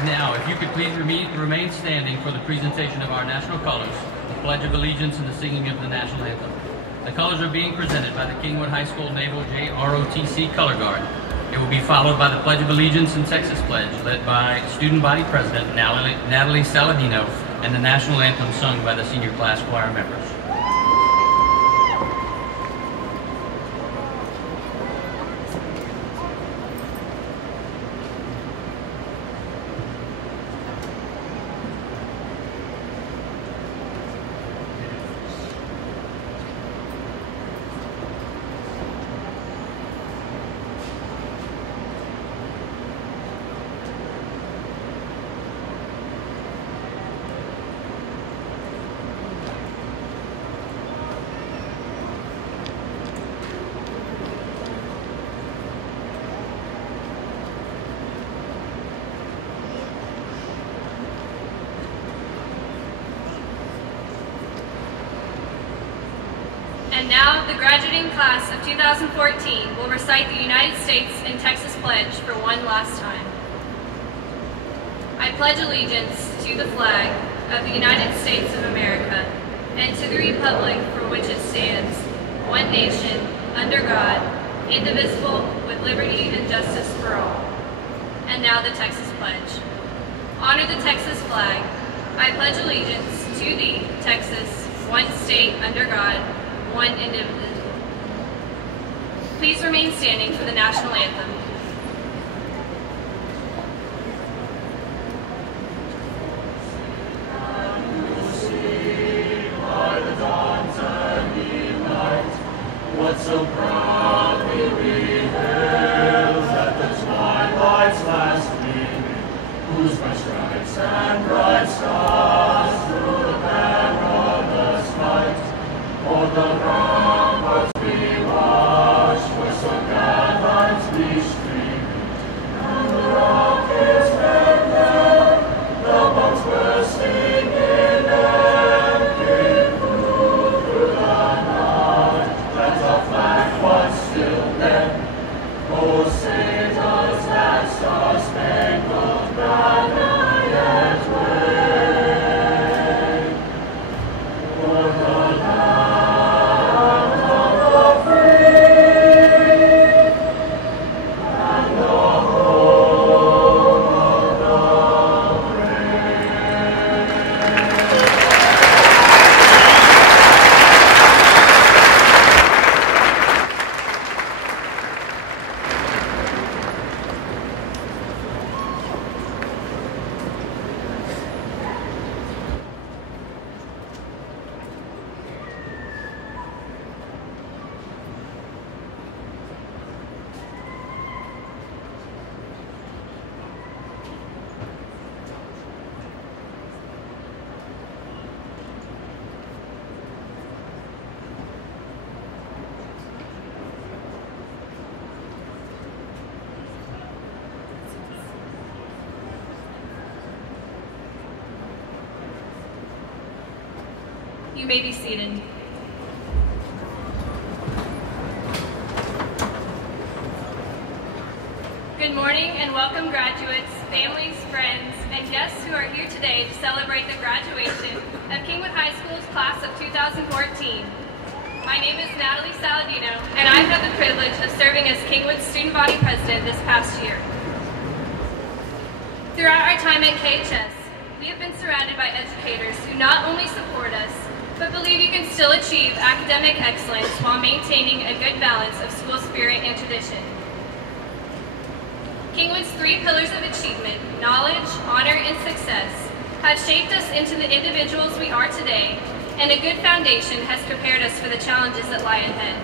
And now, if you could please remain standing for the presentation of our national colors, the Pledge of Allegiance, and the singing of the national anthem. The colors are being presented by the Kingwood High School Naval JROTC Color Guard. It will be followed by the Pledge of Allegiance and Texas Pledge, led by Student Body President Natalie Saladino, and the national anthem sung by the senior class choir members. And now, the graduating class of 2014 will recite the United States and Texas Pledge for one last time. I pledge allegiance to the flag of the United States of America and to the republic for which it stands, one nation, under God, indivisible, with liberty and justice for all. And now the Texas Pledge. Honor the Texas flag. I pledge allegiance to thee, Texas, one state under God, one indivisible. Please remain standing for the national anthem. What so proudly we hail at the twilight's last gleaming, whose bright stripes and bright stars through the perilous fight, o'er the ramparts we watch, where so gallantly streaming, and the rockets red there, the bombs bursting in air, came through the night, that our flag was still there. Oh, say does that star-spangled banner yet wave o'er the land of the free and the home of the brave? You may be seated. Good morning and welcome graduates, families, friends, and guests who are here today to celebrate the graduation of Kingwood High School's class of 2014. My name is Natalie Saladino, and I've had the privilege of serving as Kingwood's Student Body President this past year. Throughout our time at KHS, we have been surrounded by educators who not only support us, but believe you can still achieve academic excellence while maintaining a good balance of school spirit and tradition. Kingwood's 3 pillars of achievement, knowledge, honor, and success, have shaped us into the individuals we are today, and a good foundation has prepared us for the challenges that lie ahead.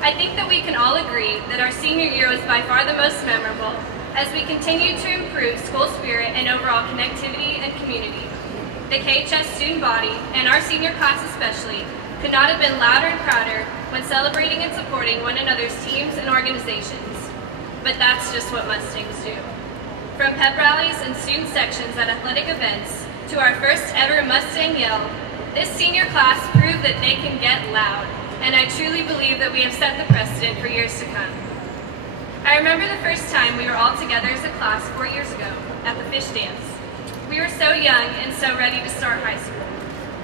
I think that we can all agree that our senior year was by far the most memorable, as we continue to improve school spirit and overall connectivity and community. The KHS student body, and our senior class especially, could not have been louder and prouder when celebrating and supporting one another's teams and organizations. But that's just what Mustangs do. From pep rallies and student sections at athletic events, to our first ever Mustang Yell, this senior class proved that they can get loud, and I truly believe that we have set the precedent for years to come. I remember the first time we were all together as a class 4 years ago at the fish dance. We were so young and so ready to start high school.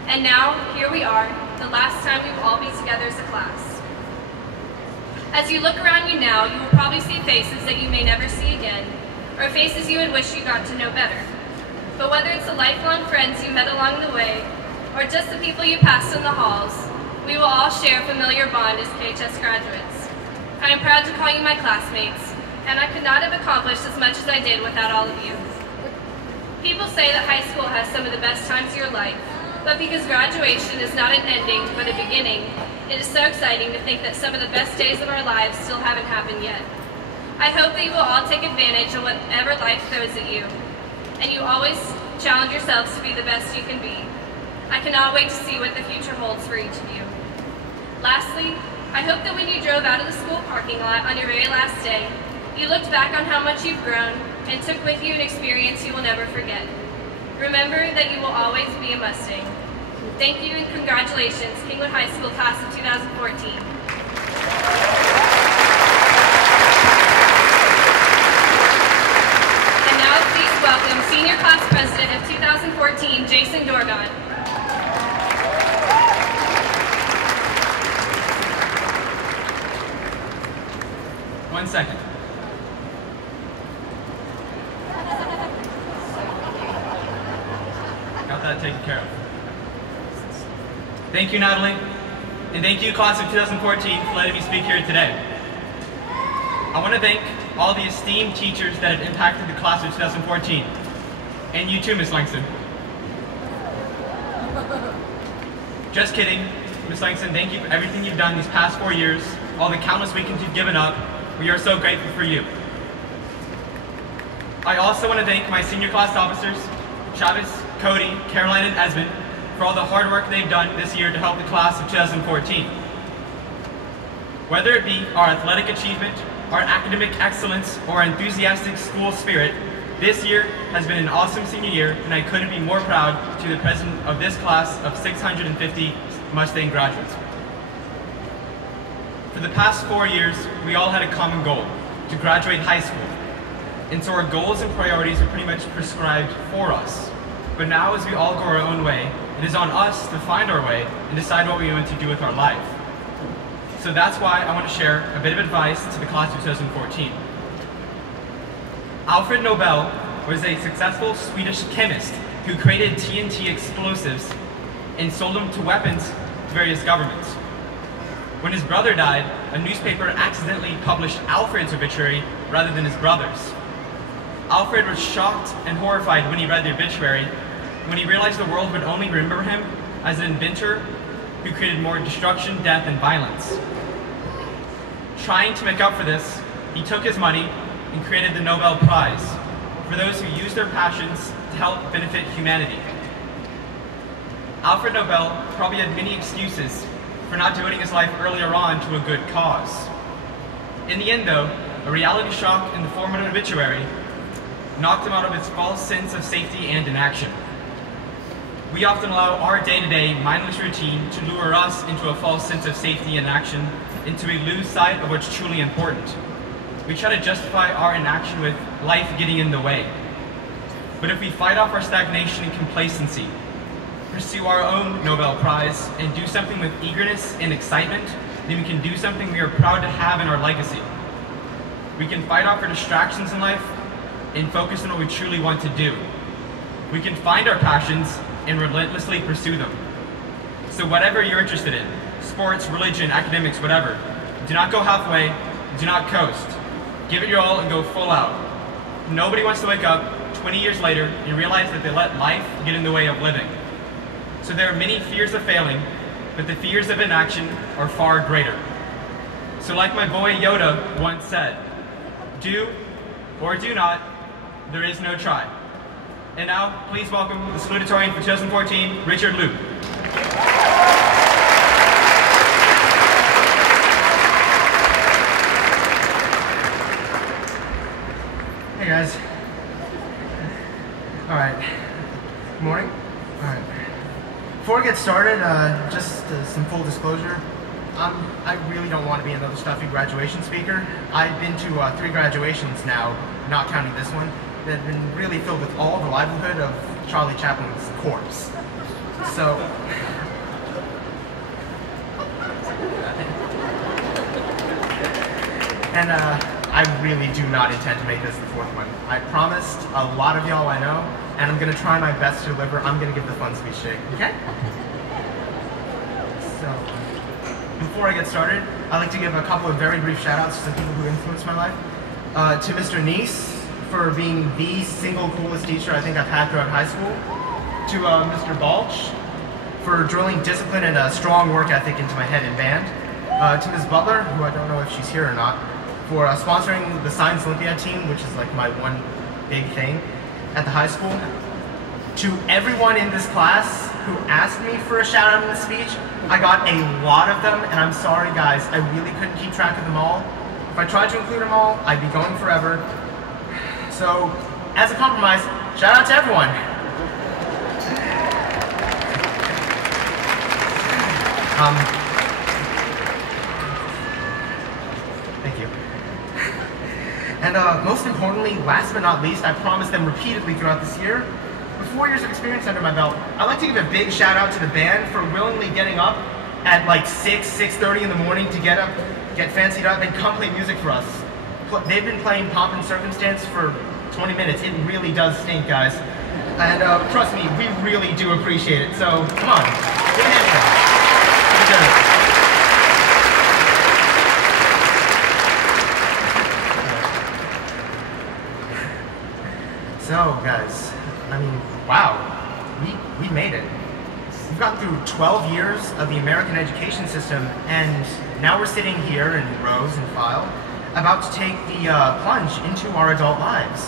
And now, here we are, the last time we will all be together as a class. As you look around you now, you will probably see faces that you may never see again, or faces you would wish you got to know better. But whether it's the lifelong friends you met along the way, or just the people you passed in the halls, we will all share a familiar bond as KHS graduates. I am proud to call you my classmates, and I could not have accomplished as much as I did without all of you. People say that high school has some of the best times of your life, but because graduation is not an ending but a beginning, it is so exciting to think that some of the best days of our lives still haven't happened yet. I hope that you will all take advantage of whatever life throws at you, and you always challenge yourselves to be the best you can be. I cannot wait to see what the future holds for each of you. Lastly, I hope that when you drove out of the school parking lot on your very last day, you looked back on how much you've grown and took with you an experience you will never forget. Remember that you will always be a Mustang. Thank you and congratulations, Kingwood High School class of 2014. And now please welcome Senior Class President of 2014, Jason Dorgon. One second. Got that taken care of. Thank you, Natalie, and thank you, class of 2014, for letting me speak here today. I want to thank all the esteemed teachers that have impacted the class of 2014, and you too, Ms. Langston. Just kidding, Ms. Langston, thank you for everything you've done these past 4 years, all the countless weekends you've given up. We are so grateful for you. I also want to thank my senior class officers, Travis, Cody, Caroline, and Esmond, for all the hard work they've done this year to help the class of 2014. Whether it be our athletic achievement, our academic excellence, or our enthusiastic school spirit, this year has been an awesome senior year, and I couldn't be more proud to be the president of this class of 650 Mustang graduates. For the past 4 years, we all had a common goal, to graduate high school. And so our goals and priorities are pretty much prescribed for us. But now as we all go our own way, it is on us to find our way and decide what we want to do with our life. So that's why I want to share a bit of advice to the class of 2014. Alfred Nobel was a successful Swedish chemist who created TNT explosives and sold them to weapons to various governments. When his brother died, a newspaper accidentally published Alfred's obituary rather than his brother's. Alfred was shocked and horrified when he read the obituary, when he realized the world would only remember him as an inventor who created more destruction, death, and violence. Trying to make up for this, he took his money and created the Nobel Prize for those who use their passions to help benefit humanity. Alfred Nobel probably had many excuses for not devoting his life earlier on to a good cause. In the end, though, a reality shock in the form of an obituary knocked him out of his false sense of safety and inaction. We often allow our day-to-day mindless routine to lure us into a false sense of safety and action, and to lose sight of what's truly important. We try to justify our inaction with life getting in the way. But if we fight off our stagnation and complacency, pursue our own Nobel Prize, and do something with eagerness and excitement, then we can do something we are proud to have in our legacy. We can fight off our distractions in life and focus on what we truly want to do. We can find our passions and relentlessly pursue them. So whatever you're interested in, sports, religion, academics, whatever, do not go halfway, do not coast. Give it your all and go full out. Nobody wants to wake up 20 years later and realize that they let life get in the way of living. So there are many fears of failing, but the fears of inaction are far greater. So like my boy Yoda once said, do or do not, there is no try. And now, please welcome the salutatorian for 2014, Richard Luke. Hey guys. All right. Good morning. All right. Before we get started, just some full disclosure. I really don't want to be another stuffy graduation speaker. I've been to 3 graduations now, not counting this one, that have been really filled with all the livelihood of Charlie Chaplin's corpse. So, and I really do not intend to make this the 4th one. I promised a lot of y'all I know, and I'm going to try my best to deliver. I'm going to give the fun speech today, okay? So, before I get started, I'd like to give a couple of very brief shout-outs to some people who influenced my life. To Mr. Neese, for being the single coolest teacher I think I've had throughout high school. To Mr. Balch, for drilling discipline and a strong work ethic into my head in band. To Ms. Butler, who I don't know if she's here or not, for sponsoring the Science Olympiad team, which is like my one big thing at the high school. To everyone in this class who asked me for a shout out in the speech, I got a lot of them, and I'm sorry guys, I really couldn't keep track of them all. If I tried to include them all, I'd be going forever. So, as a compromise, shout out to everyone. Thank you. And most importantly, last but not least, I promised them repeatedly throughout this year, with 4 years of experience under my belt, I'd like to give a big shout out to the band for willingly getting up at like 6:30 in the morning to get up, get fancied up, and come play music for us. They've been playing Pomp and Circumstance for 20 minutes. It really does stink, guys. And trust me, we really do appreciate it. So, come on, give a hand for them. You deserve it. So, guys, I mean, wow, we made it. We've gone through 12 years of the American education system, and now we're sitting here in rows and file, about to take the plunge into our adult lives.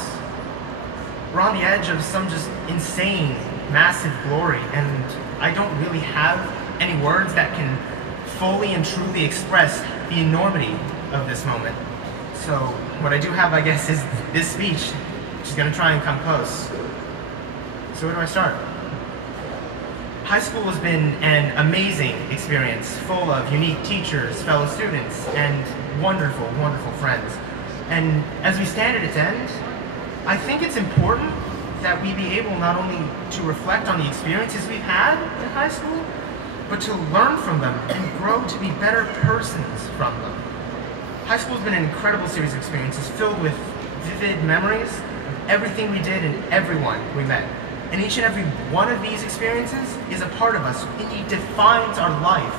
We're on the edge of some just insane, massive glory, and I don't really have any words that can fully and truly express the enormity of this moment. So, what I do have, I guess, is this speech, which is going to try and come close. So where do I start? High school has been an amazing experience, full of unique teachers, fellow students, and wonderful, wonderful friends. And as we stand at its end, I think it's important that we be able not only to reflect on the experiences we've had in high school, but to learn from them and grow to be better persons from them. High school has been an incredible series of experiences filled with vivid memories of everything we did and everyone we met. And each and every one of these experiences is a part of us. It defines our life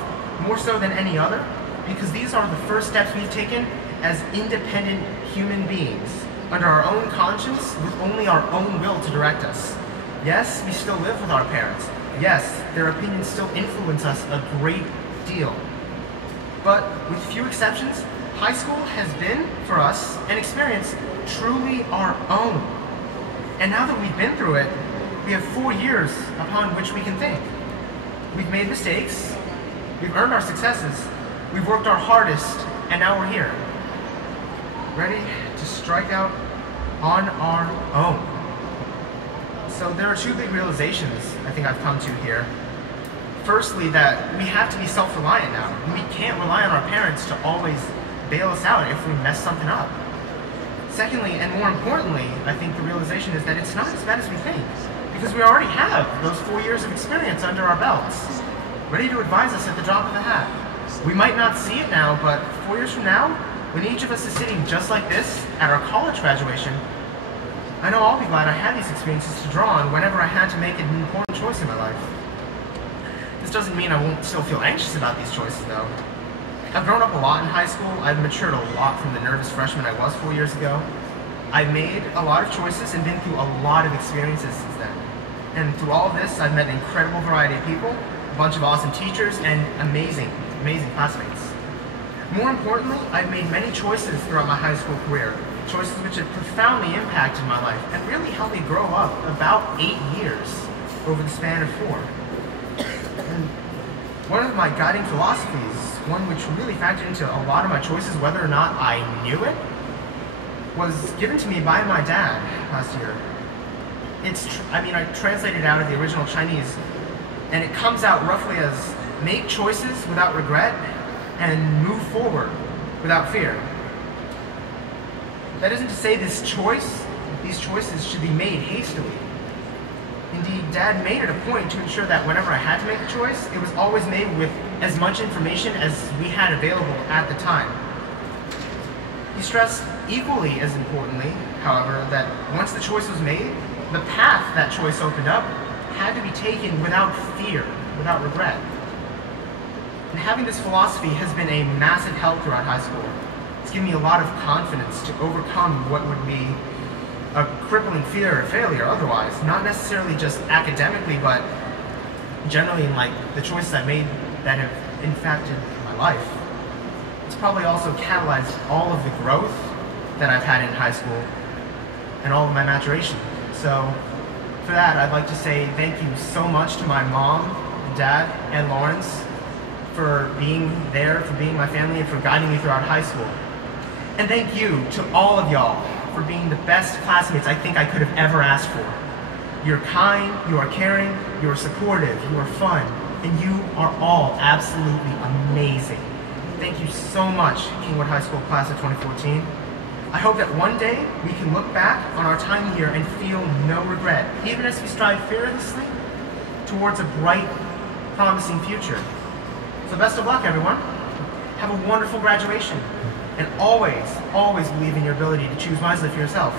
more so than any other, because these are the first steps we've taken as independent human beings, under our own conscience, with only our own will to direct us. Yes, we still live with our parents. Yes, their opinions still influence us a great deal. But with few exceptions, high school has been, for us, an experience truly our own. And now that we've been through it, we have 4 years upon which we can think. We've made mistakes, we've earned our successes, we've worked our hardest, and now we're here, ready to strike out on our own. So there are 2 big realizations I think I've come to here. Firstly, that we have to be self-reliant now. We can't rely on our parents to always bail us out if we mess something up. Secondly, and more importantly, I think the realization is that it's not as bad as we think, because we already have those 4 years of experience under our belts, ready to advise us at the drop of a hat. We might not see it now, but 4 years from now, when each of us is sitting just like this at our college graduation, I know I'll be glad I had these experiences to draw on whenever I had to make an important choice in my life. This doesn't mean I won't still feel anxious about these choices, though. I've grown up a lot in high school. I've matured a lot from the nervous freshman I was 4 years ago. I've made a lot of choices and been through a lot of experiences since then. And through all of this, I've met an incredible variety of people, a bunch of awesome teachers, and amazing, amazing classmates. More importantly, I've made many choices throughout my high school career, choices which have profoundly impacted my life and really helped me grow up about 8 years over the span of 4. And one of my guiding philosophies, one which really factored into a lot of my choices, whether or not I knew it, was given to me by my dad last year. I translated out of the original Chinese, and it comes out roughly as: make choices without regret, and move forward without fear. That isn't to say these choices should be made hastily. Indeed, Dad made it a point to ensure that whenever I had to make a choice, it was always made with as much information as we had available at the time. He stressed equally as importantly, however, that once the choice was made, the path that choice opened up had to be taken without fear, without regret. And having this philosophy has been a massive help throughout high school. It's given me a lot of confidence to overcome what would be a crippling fear of failure otherwise, not necessarily just academically, but generally in the choices I've made that have impacted my life. It's probably also catalyzed all of the growth that I've had in high school and all of my maturation. So for that, I'd like to say thank you so much to my mom, dad, and Lawrence for being there, for being my family, and for guiding me throughout high school. And thank you to all of y'all for being the best classmates I think I could have ever asked for. You're kind, you are caring, you are supportive, you are fun, and you are all absolutely amazing. Thank you so much, Kingwood High School class of 2014. I hope that one day we can look back on our time here and feel no regret, even as we strive fearlessly towards a bright, promising future. So best of luck, everyone. Have a wonderful graduation. And always, always believe in your ability to choose wisely for yourself.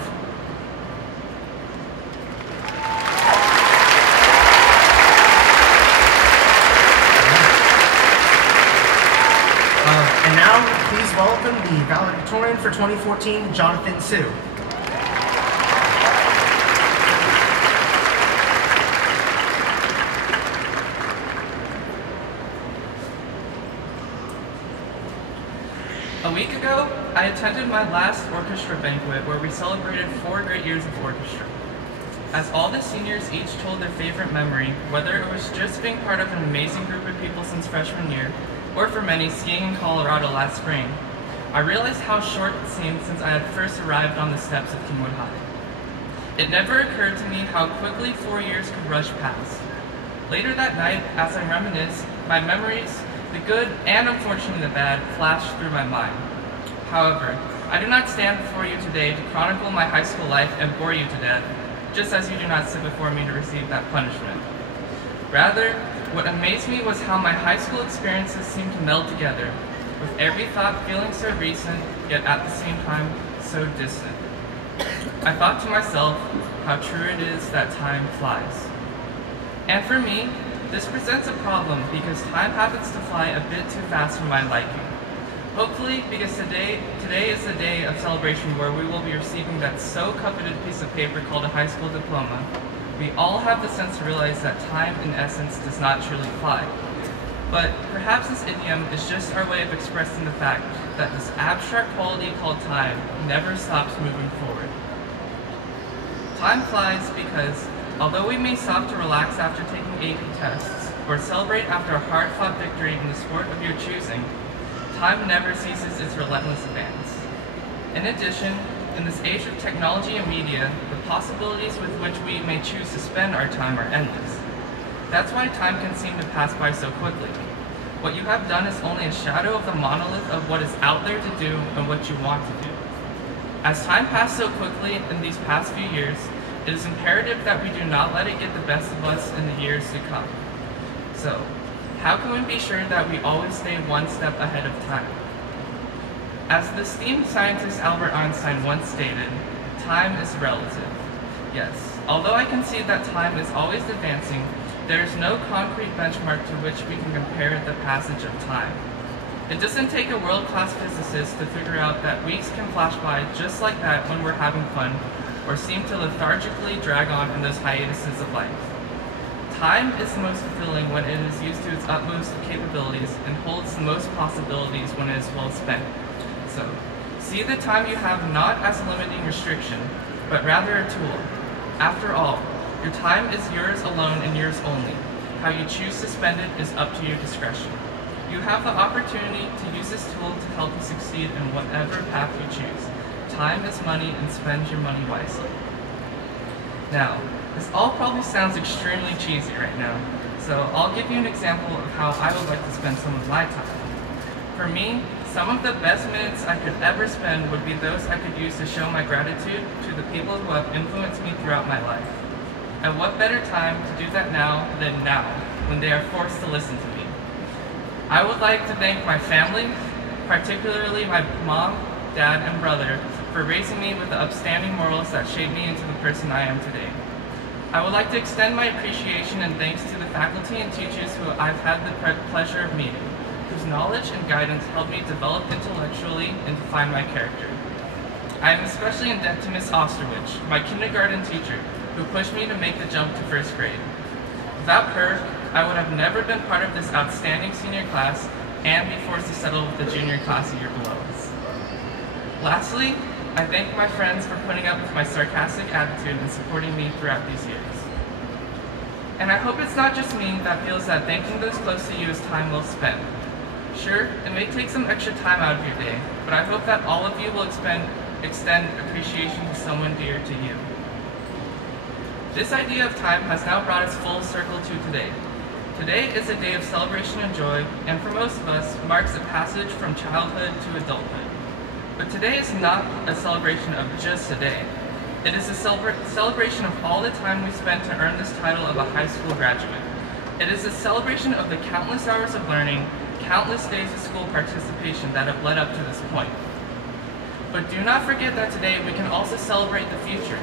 And now, please welcome the valedictorian for 2014, Jonathan Sue. A week ago, I attended my last orchestra banquet where we celebrated 4 great years of orchestra. As all the seniors each told their favorite memory, whether it was just being part of an amazing group of people since freshman year, or for many skiing in Colorado last spring, I realized how short it seemed since I had first arrived on the steps of Kingwood High. It never occurred to me how quickly 4 years could rush past. Later that night, as I reminisced, my memories, the good and unfortunately the bad, flashed through my mind. However, I do not stand before you today to chronicle my high school life and bore you to death, just as you do not sit before me to receive that punishment. Rather, what amazed me was how my high school experiences seemed to meld together, with every thought feeling so recent, yet at the same time so distant. I thought to myself how true it is that time flies. And for me, this presents a problem because time happens to fly a bit too fast for my liking. Hopefully, because today is the day of celebration where we will be receiving that so coveted piece of paper called a high school diploma, we all have the sense to realize that time in essence does not truly fly. But perhaps this idiom is just our way of expressing the fact that this abstract quality called time never stops moving forward. Time flies because, although we may stop to relax after taking AP tests, or celebrate after a hard-fought victory in the sport of your choosing, time never ceases its relentless advance. In addition, in this age of technology and media, the possibilities with which we may choose to spend our time are endless. That's why time can seem to pass by so quickly. What you have done is only a shadow of the monolith of what is out there to do and what you want to do. As time passed so quickly in these past few years, it is imperative that we do not let it get the best of us in the years to come. So, how can we be sure that we always stay one step ahead of time? As the esteemed scientist Albert Einstein once stated, time is relative. Yes, although I concede that time is always advancing, there is no concrete benchmark to which we can compare the passage of time. It doesn't take a world-class physicist to figure out that weeks can flash by just like that when we're having fun, or seem to lethargically drag on in those hiatuses of life. Time is the most fulfilling when it is used to its utmost capabilities and holds the most possibilities when it is well spent. So, see the time you have not as a limiting restriction, but rather a tool. After all, your time is yours alone and yours only. How you choose to spend it is up to your discretion. You have the opportunity to use this tool to help you succeed in whatever path you choose. Time is money, and spend your money wisely. Now, this all probably sounds extremely cheesy right now, so I'll give you an example of how I would like to spend some of my time. For me, some of the best minutes I could ever spend would be those I could use to show my gratitude to the people who have influenced me throughout my life. And what better time to do that now than now, when they are forced to listen to me. I would like to thank my family, particularly my mom, dad, and brother, for raising me with the upstanding morals that shaped me into the person I am today. I would like to extend my appreciation and thanks to the faculty and teachers who I've had the pleasure of meeting, whose knowledge and guidance helped me develop intellectually and define my character. I am especially in debt to Miss Osterwich, my kindergarten teacher, who pushed me to make the jump to first grade. Without her, I would have never been part of this outstanding senior class and be forced to settle with the junior class a year below us. Lastly, I thank my friends for putting up with my sarcastic attitude and supporting me throughout these years. And I hope it's not just me that feels that thanking those close to you is time well spent. Sure, it may take some extra time out of your day, but I hope that all of you will extend appreciation to someone dear to you. This idea of time has now brought us full circle to today. Today is a day of celebration and joy, and for most of us, marks a passage from childhood to adulthood. But today is not a celebration of just a day. It is a celebration of all the time we spent to earn this title of a high school graduate. It is a celebration of the countless hours of learning, countless days of school participation that have led up to this point. But do not forget that today we can also celebrate the future.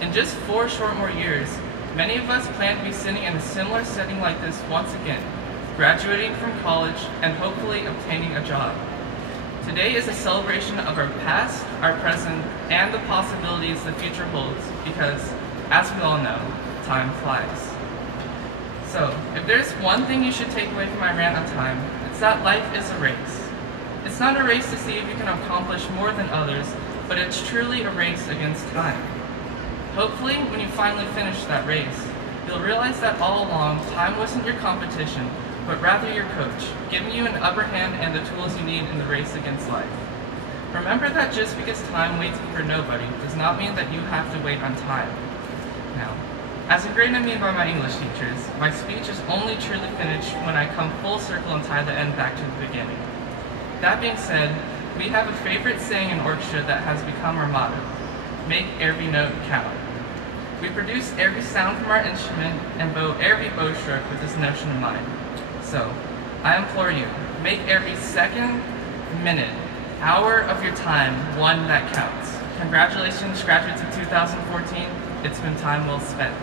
In just 4 short more years, many of us plan to be sitting in a similar setting like this once again, graduating from college and hopefully obtaining a job. Today is a celebration of our past, our present, and the possibilities the future holds because, as we all know, time flies. So, if there's one thing you should take away from my rant on time, it's that life is a race. It's not a race to see if you can accomplish more than others, but it's truly a race against time. Hopefully, when you finally finish that race, you'll realize that all along, time wasn't your competition, but rather your coach, giving you an upper hand and the tools you need in the race against life. Remember that just because time waits for nobody does not mean that you have to wait on time. Now, as ingrained in me by my English teachers, my speech is only truly finished when I come full circle and tie the end back to the beginning. That being said, we have a favorite saying in orchestra that has become our motto: make every note count. We produce every sound from our instrument and bow every bow stroke with this notion in mind. So, I implore you, make every second, minute, hour of your time one that counts. Congratulations, graduates of 2014. It's been time well spent.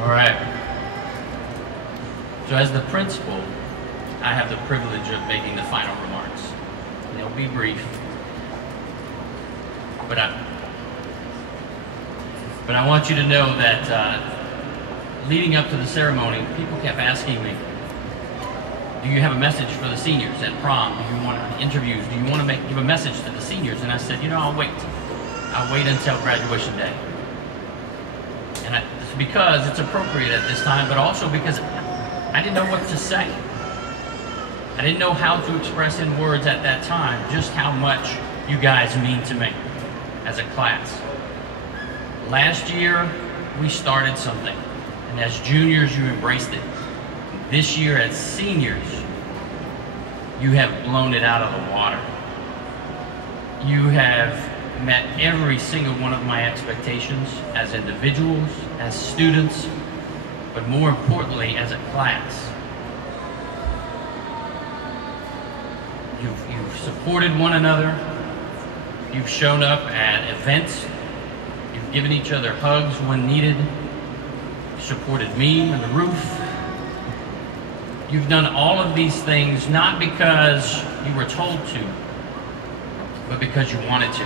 All right. So as the principal, I have the privilege of making the final remarks. They'll be brief, but I want you to know that leading up to the ceremony, people kept asking me, do you have a message for the seniors at prom? Do you want interviews? Do you want to give a message to the seniors? And I said, you know, I'll wait. I'll wait until graduation day. And it's because it's appropriate at this time, but also because I didn't know what to say. I didn't know how to express in words at that time just how much you guys mean to me as a class. Last year, we started something, and as juniors, you embraced it. This year, as seniors, you have blown it out of the water. You have met every single one of my expectations as individuals, as students, but more importantly, as a class. You've supported one another. You've shown up at events. You've given each other hugs when needed. You supported me on the roof. You've done all of these things not because you were told to, but because you wanted to.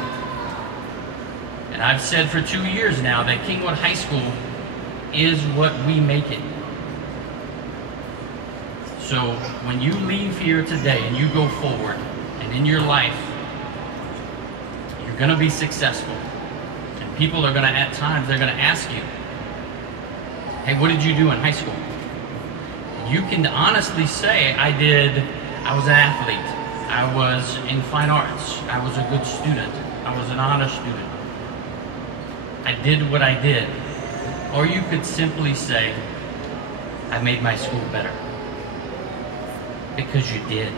And I've said for 2 years now that Kingwood High School is what we make it. So when you leave here today and you go forward, and in your life, you're going to be successful. And people are going to, at times, they're going to ask you, hey, what did you do in high school? you can honestly say I was an athlete, I was in fine arts, I was a good student, I was an honor student, I did what I did. Or you could simply say, I made my school better. Because you did.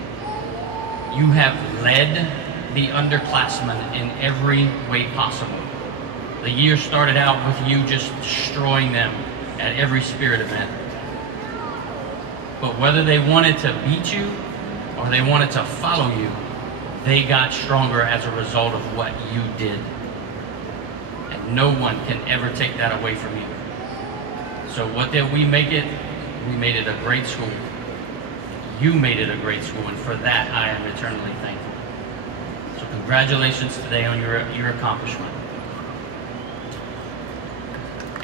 You have led the underclassmen in every way possible. The year started out with you just destroying them at every spirit event. But whether they wanted to beat you or they wanted to follow you, they got stronger as a result of what you did. And no one can ever take that away from you. So what did we make it? We made it a great school. You made it a great school, and for that I am eternally thankful. So congratulations today on your accomplishment.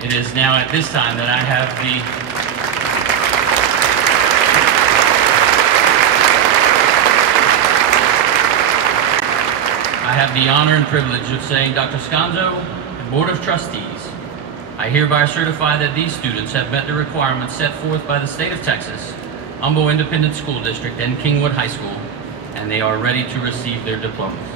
It is now at this time that I have the honor and privilege of saying, Dr. Sconzo and Board of Trustees, I hereby certify that these students have met the requirements set forth by the state of Texas, Humboldt Independent School District, and Kingwood High School, and they are ready to receive their diplomas.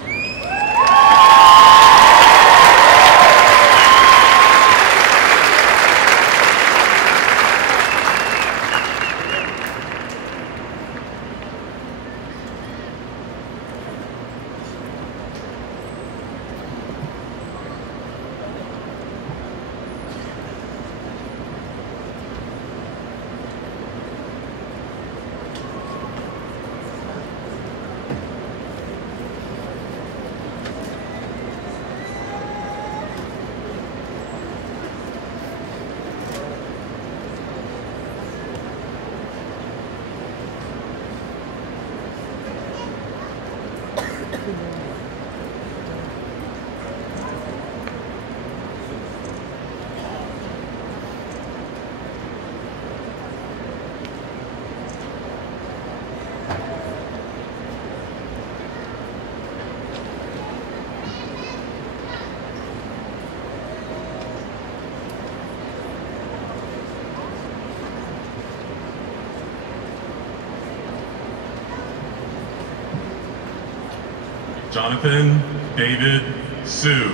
Jonathan David Sue.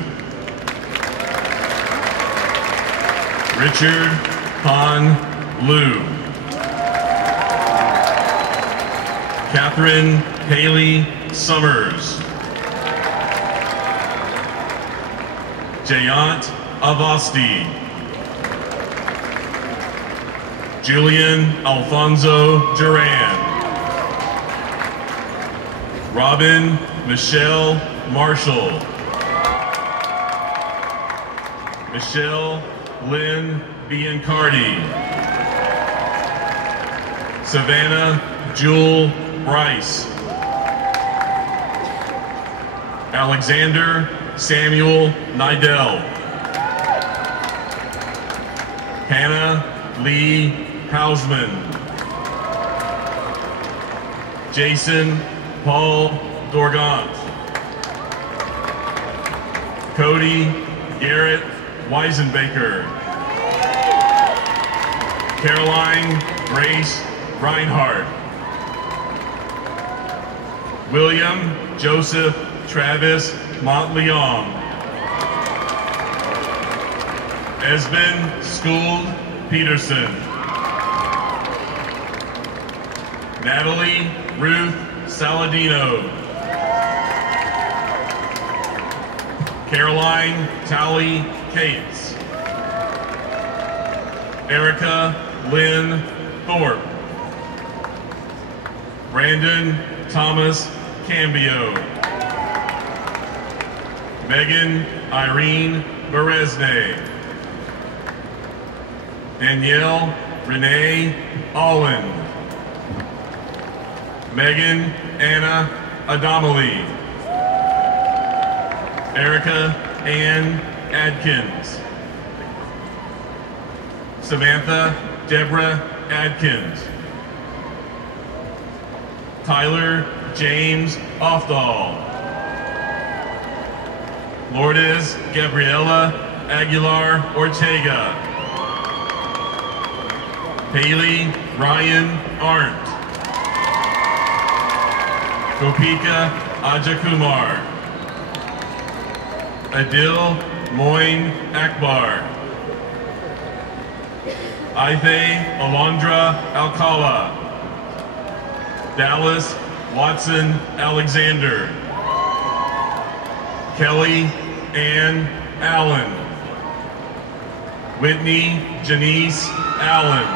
Richard Han Liu. Catherine Haley Summers. Jayant Avasti. Julian Alfonso Duran. Robin Michelle Marshall. Michelle Lynn Biancardi. Savannah Jewel Bryce. Alexander Samuel Nidell. Hannah Lee Hausman. Jason Paul Dorgant. Cody Garrett Weisenbaker. Caroline Grace Reinhardt. William Joseph Travis Montleong. Esmond Skould Peterson. Natalie Ruth Saladino. Caroline Tally Cates. Erica Lynn Thorpe. Brandon Thomas Cambio. Megan Irene Beresne. Danielle Renee Allen. Megan Anna Adamali. Erica Ann Adkins. Samantha Deborah Adkins. Tyler James Ofdahl. Lourdes Gabriela Aguilar Ortega. Haley Ryan Arndt. Gopika Ajakumar. Adil Moin Akbar. Aithe Alondra Alcala. Dallas Watson Alexander. Kelly Ann Allen. Whitney Janice Allen.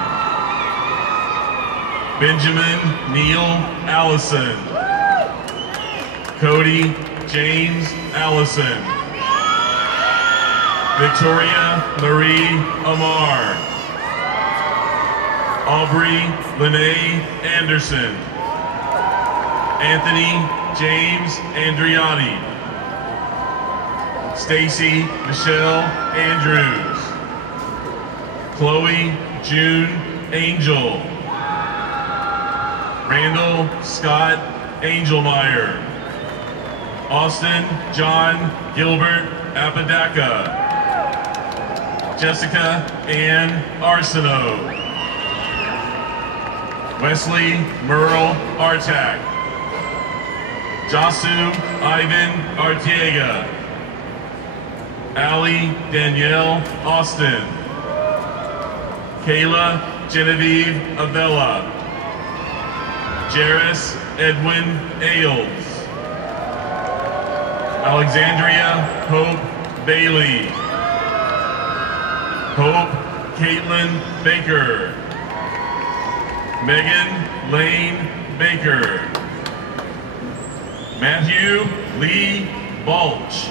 Benjamin Neil Allison. Cody James Allison. Victoria Marie Amar. Aubrey Lene Anderson. Anthony James Andriani. Stacy Michelle Andrews. Chloe June Angel. Randall Scott Angelmeyer. Austin John Gilbert Apodaca. Jessica Ann Arsenault. Wesley Merle Artak. Jasu Ivan Artiega. Allie Danielle Austin. Kayla Genevieve Avella. Jairus Edwin Ailes. Alexandria Hope Bailey. Hope Caitlin Baker. Megan Lane Baker. Matthew Lee Balch.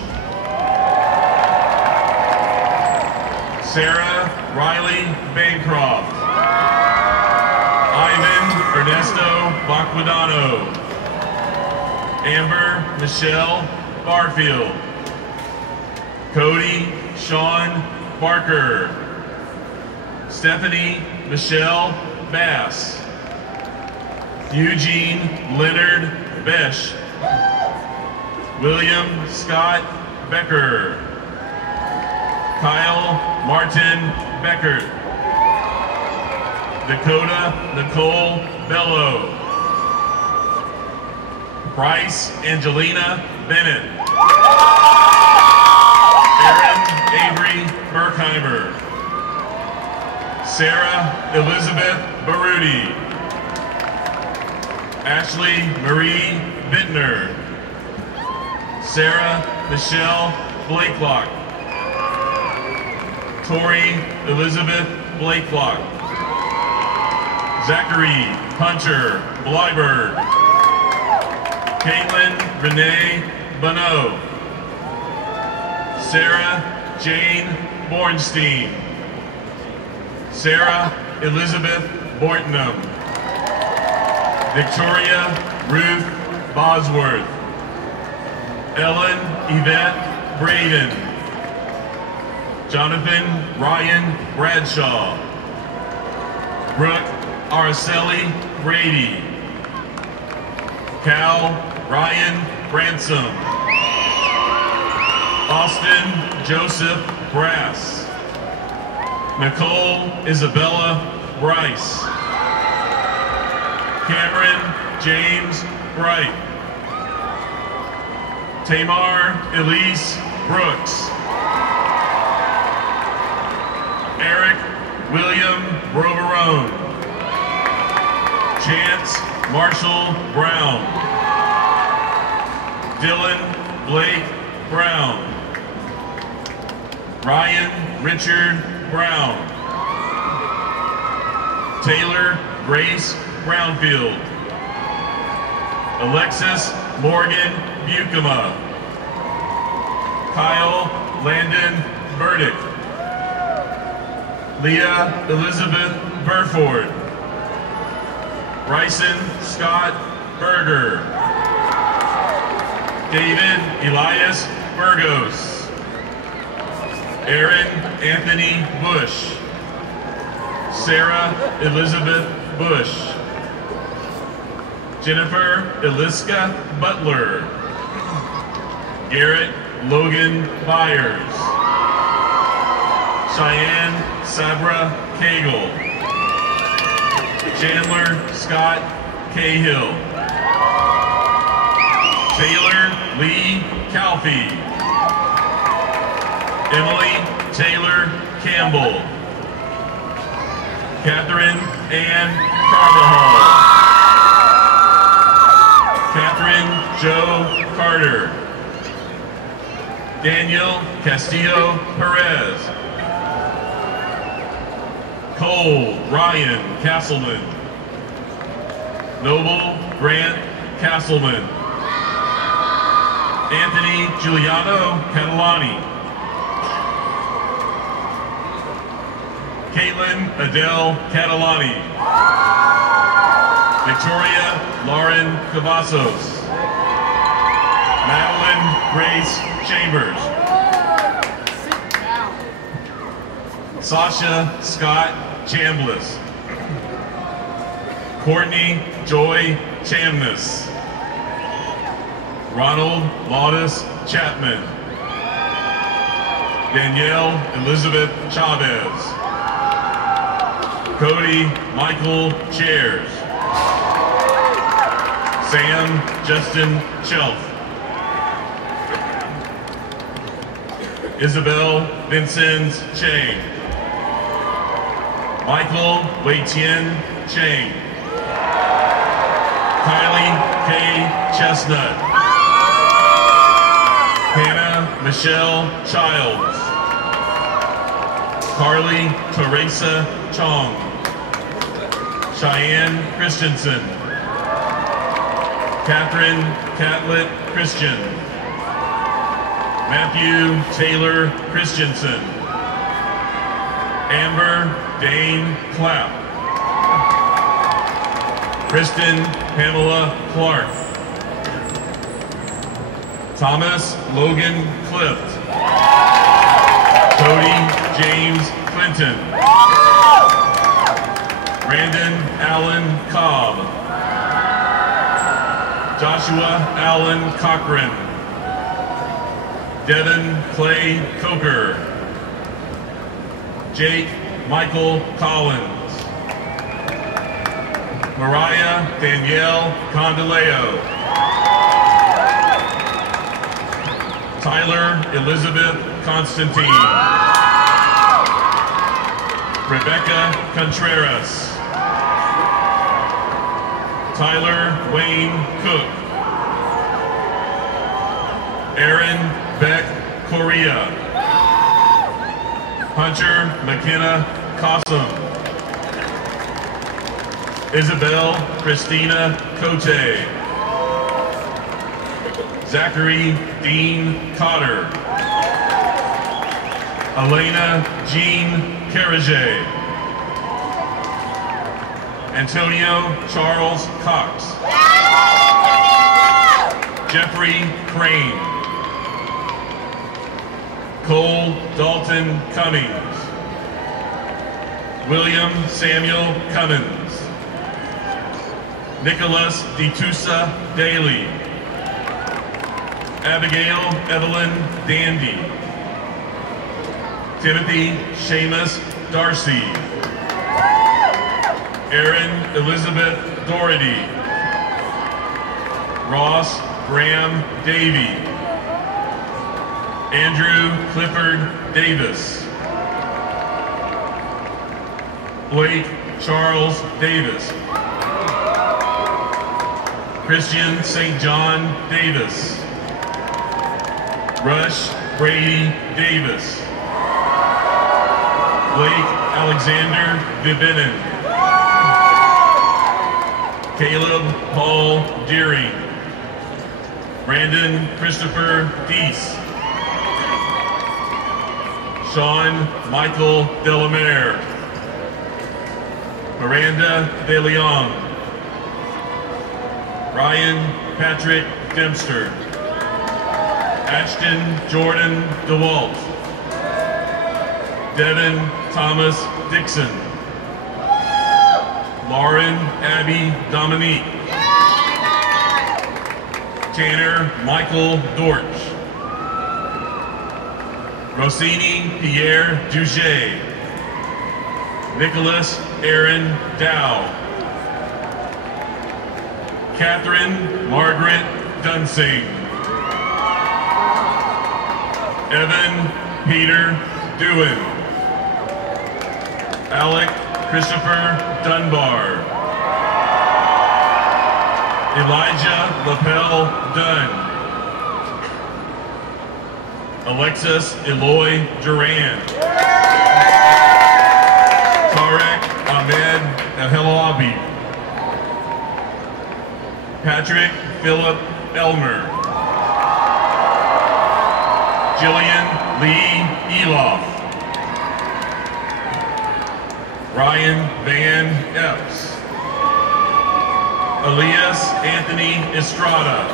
Sarah Riley Bancroft. Ivan Ernesto Baquidano. Amber Michelle Barfield. Cody Sean Barker. Stephanie Michelle Bass. Eugene Leonard Besh. William Scott Becker. Kyle Martin Beckert. Dakota Nicole Bello. Bryce Angelina Bennett. Erin Avery Berkheimer. Sarah Elizabeth Baruti. Ashley Marie Bittner. Sarah Michelle Blakelock. Tori Elizabeth Blakelock. Zachary Hunter Blyberg. Caitlin Renee Bonneau. Sarah Jane Bornstein. Sarah Elizabeth Bortnum. Victoria Ruth Bosworth. Ellen Yvette Braden. Jonathan Ryan Bradshaw. Brooke Araceli Brady. Cal Ryan Ransom. Austin Joseph Brass. Nicole Isabella Bryce. Cameron James Bright. Tamar Elise Brooks. Eric William Roverone. Chance Marshall Brown. Dylan Blake Brown. Ryan Richard Brown. Taylor Grace Brownfield. Alexis Morgan Buchema. Kyle Landon Burdick. Leah Elizabeth Burford. Bryson Scott Berger. David Elias Burgos. Aaron Anthony Bush. Sarah Elizabeth Bush. Jennifer Eliska Butler. Garrett Logan Byers. Cheyenne Sabra Cagle. Chandler Scott Cahill. Taylor Lee Calfee. Emily Taylor Campbell. Catherine Ann Carvajal. Catherine Joe Carter. Daniel Castillo Perez. Cole Ryan Castleman. Noble Grant Castleman. Anthony Giuliano Catalani. Caitlin Adele Catalani. Victoria Lauren Cavazos. Madeline Grace Chambers. Sasha Scott Chambliss. Courtney Joy Chamness. Ronald Laudis Chapman. Danielle Elizabeth Chavez. Cody Michael Chairs. Sam Justin Shelf. Isabel Vincennes Chang. Michael Wei-Tien Chang. Kylie K. Chestnut. Hannah Michelle Childs. Carly Teresa Chong. Cheyenne Christensen. Catherine Catlett Christian. Matthew Taylor Christensen. Amber Dane Clapp. Kristen Pamela Clark. Thomas Logan Clift. Cody James Clinton. Brandon Allen Cobb. Joshua Allen Cochran. Devin Clay Coker. Jake Michael Collins. Mariah Danielle Condileo. Tyler Elizabeth Constantine. Rebecca Contreras. Tyler Wayne Cook. Aaron Beck Correa. Hunter McKenna Cossum. Isabel Christina Cote. Zachary Dean Cotter. Elena Jean Carriger. Antonio Charles Cox. Jeffrey Crane. Cole Dalton Cummings. William Samuel Cummins. Nicholas DeTusa Daly. Abigail Evelyn Dandy. Timothy Seamus Darcy. Erin Elizabeth Doherty. Ross Graham Davey. Andrew Clifford Davis. Blake Charles Davis. Christian St. John Davis. Rush Brady Davis. Blake Alexander Vivinin. Caleb Paul Deering. Brandon Christopher Deese. Sean Michael Delamere. Miranda De Leon. Ryan Patrick Dempster. Ashton Jordan DeWalt. Devin Thomas Dixon. Lauren Abby Dominique. Tanner Michael Dortch. Rossini Pierre Duget. Nicholas Aaron Dow. Catherine Margaret Dunsing. Evan Peter Dewan. Alec Christopher Dunbar. Elijah Lapel Dunn. Alexis Eloy Duran. Tarek Ahmed Elhelabi. Patrick Philip Elmer. Jillian Lee Eloff. Ryan Van Epps. Elias Anthony Estrada.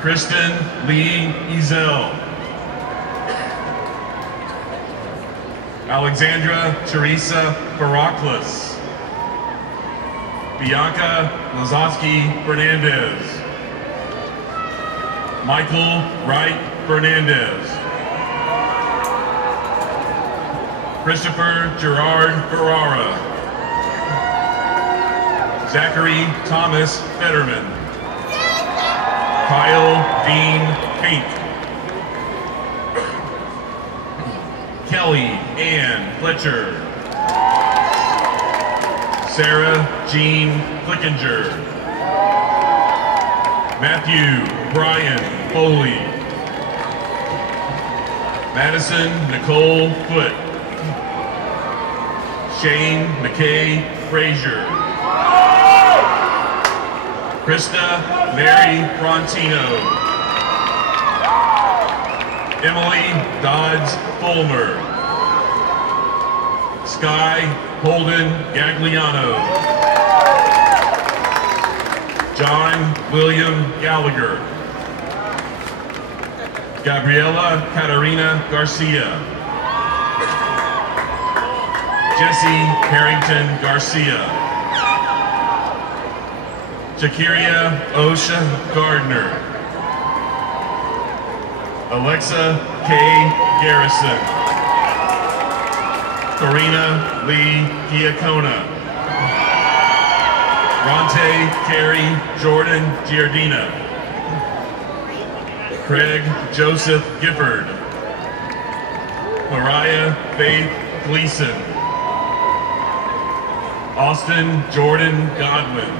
Kristen Lee Ezel. Alexandra Teresa Baraklis. Bianca Lazowski Fernandez. Michael Wright Fernandez. Christopher Gerard Ferrara. Zachary Thomas Fetterman. Kyle Dean Pink. Kelly Ann Fletcher. Sarah Jean Flickinger. Matthew Brian Foley. Madison Nicole Foote. Shane McKay Frazier. Krista Mary Frontino. Emily Dodds Fulmer. Sky Holden Gagliano. John William Gallagher. Gabriela Catarina Garcia. Jesse Harrington Garcia. Jakiria Osha Gardner. Alexa K. Garrison. Karina Lee Giacona. Ronte Carey Jordan Giardina. Craig Joseph Gifford. Mariah Faith Gleason. Austin Jordan Godwin.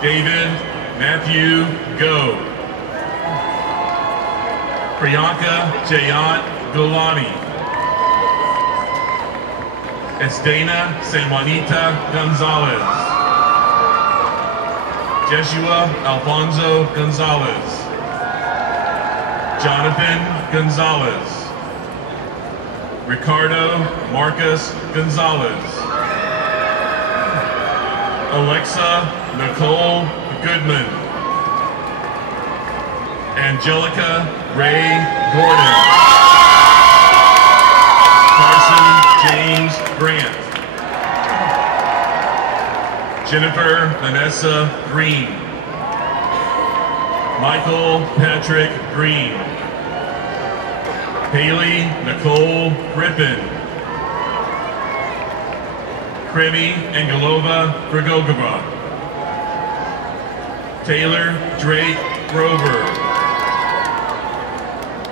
David Matthew Go. Priyanka Jayant Gulani. Estena San Juanita Gonzalez. Jeshua Alfonso Gonzalez. Jonathan Gonzalez. Ricardo Marcus Gonzalez. Alexa Nicole Goodman. Angelica Ray Gordon. Carson James Grant. Jennifer Vanessa Green. Michael Patrick Green. Haley Nicole Griffin. Kremi Angelova Grigogova. Taylor Drake Grover.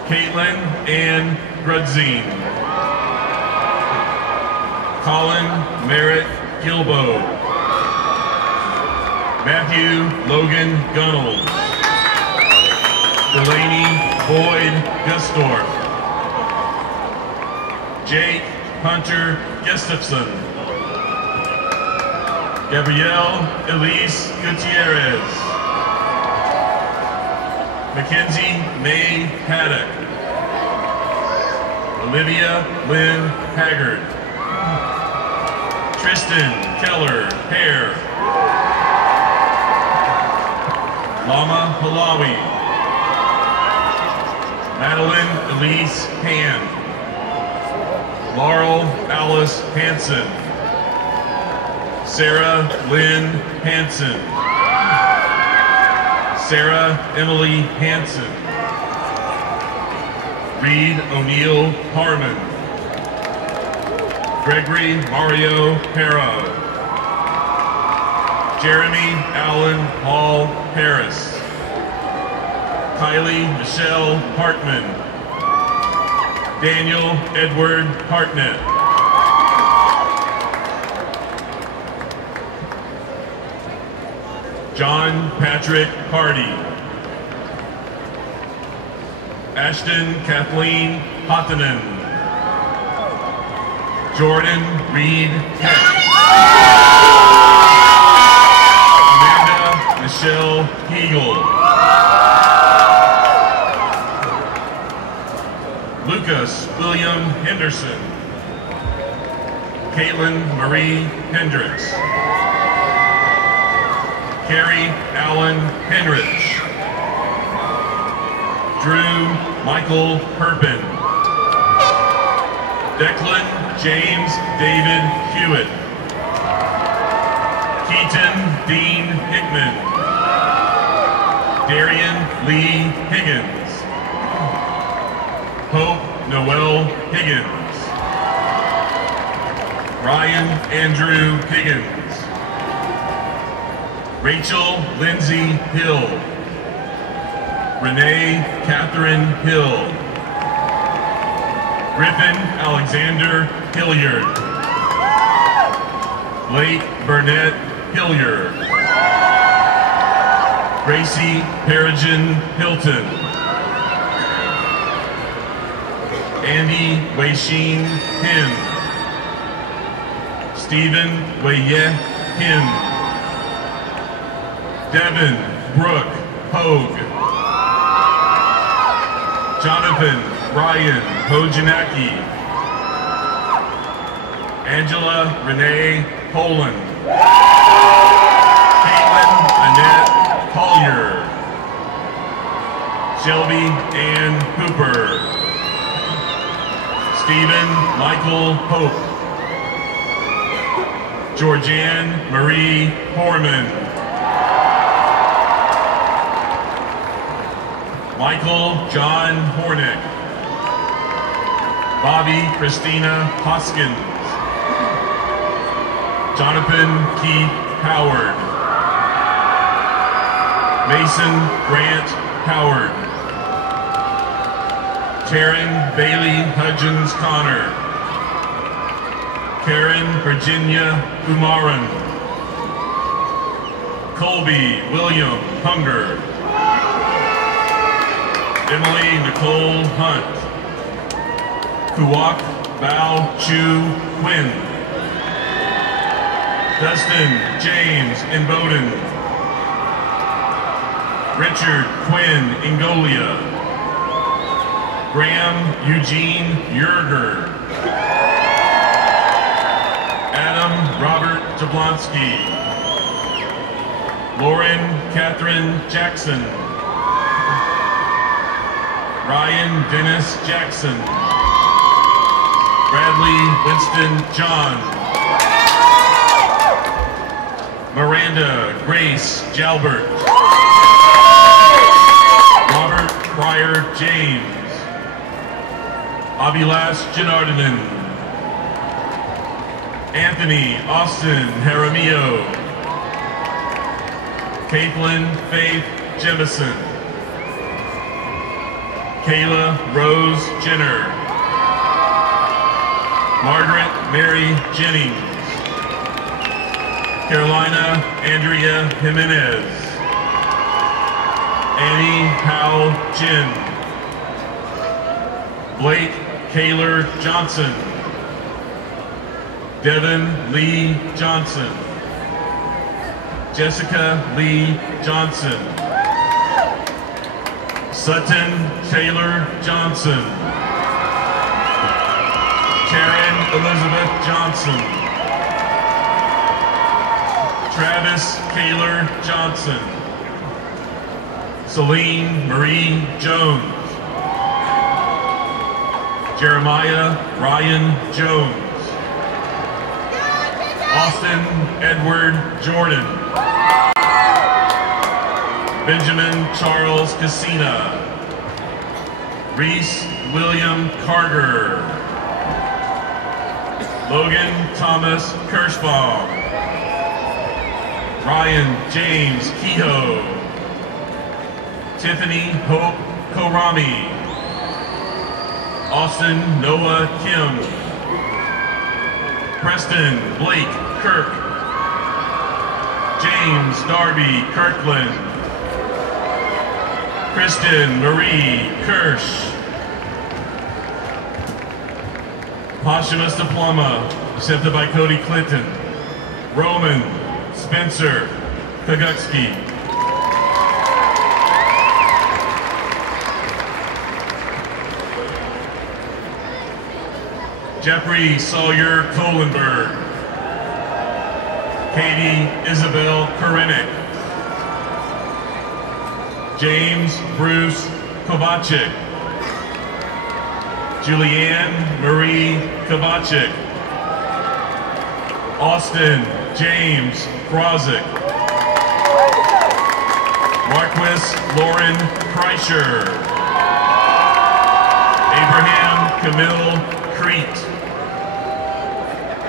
Caitlin Ann Grudzine. Colin Merritt Gilbo. Matthew Logan Gunnels. Delaney Boyd Gustorf. Jake Hunter Gustafson. Gabrielle Elise Gutierrez. Mackenzie May Haddock. Olivia Lynn Haggard. Tristan Keller Hare. Lama Halawi. Madeline Elise Hand. Laurel Alice Hansen. Sarah Lynn Hansen. Sarah Emily Hansen. Reed O'Neill Harmon. Gregory Mario Perro. Jeremy Allen Hall Harris. Kylie Michelle Hartman. Daniel Edward Hartnett. John Patrick Hardy. Ashton Kathleen Hottanen. Jordan Reed Heck. Amanda Michelle Hegel. Lucas William Henderson. Caitlin Marie Hendricks. Carrie Allen Henrich. Drew Michael Herpin. Declan James David Hewitt. Keaton Dean Hickman. Darian Lee Higgins. Hope Noel Higgins. Ryan Andrew Higgins. Rachel Lindsay Hill. Renee Catherine Hill. Griffin Alexander Hilliard. Blake Burnett Hilliard. Gracie Peregrine Hilton. Andy Weisheen Hin. Stephen Weye Hin. Devin Brooke Hogue. Jonathan Ryan Hojanaki. Angela Renee Poland. Caitlin Annette Collier. Shelby Ann Hooper. Stephen Michael Hope. Georgianne Marie Horman. Michael John Hornick. Bobby Christina Hoskins. Jonathan Keith Howard. Mason Grant Howard. Taryn Bailey Hudgens Connor. Karen Virginia Umaran. Colby William Hunger. Emily Nicole Hunt. Kuwak Bao Chu Quinn. Dustin James Inboden. Richard Quinn Ingolia. Graham Eugene Yerger. Adam Robert Jablonski. Lauren Catherine Jackson. Ryan Dennis Jackson. Bradley Winston John. Miranda Grace Jalbert. Robert Pryor James. Abilash Janardinen. Anthony Austin Jaramillo. Caitlin Faith Jemison. Kayla Rose Jenner. Margaret Mary Jennings. Carolina Andrea Jimenez. Annie Howell Jin. Blake Kaylor Johnson. Devin Lee Johnson. Jessica Lee Johnson. Sutton Taylor Johnson. Karen Elizabeth Johnson. Travis Kaylor Johnson. Celine Marie Jones. Jeremiah Ryan Jones. Austin Edward Jordan. Benjamin Charles Cassina. Reese William Carter. Logan Thomas Kirschbaum. Ryan James Kehoe. Tiffany Hope Korami. Austin Noah Kim. Preston Blake Kirk. James Darby Kirkland. Kristen Marie Kirsch. Posthumous diploma accepted by Cody Clinton. Roman Spencer Kagutski. Jeffrey Sawyer Kohlenberg. Katie Isabel Korinek. James Bruce Kovacic. Julianne Marie Kovacic. Austin James Krozik. Marquis Lauren Kreischer. Abraham Camille Crete.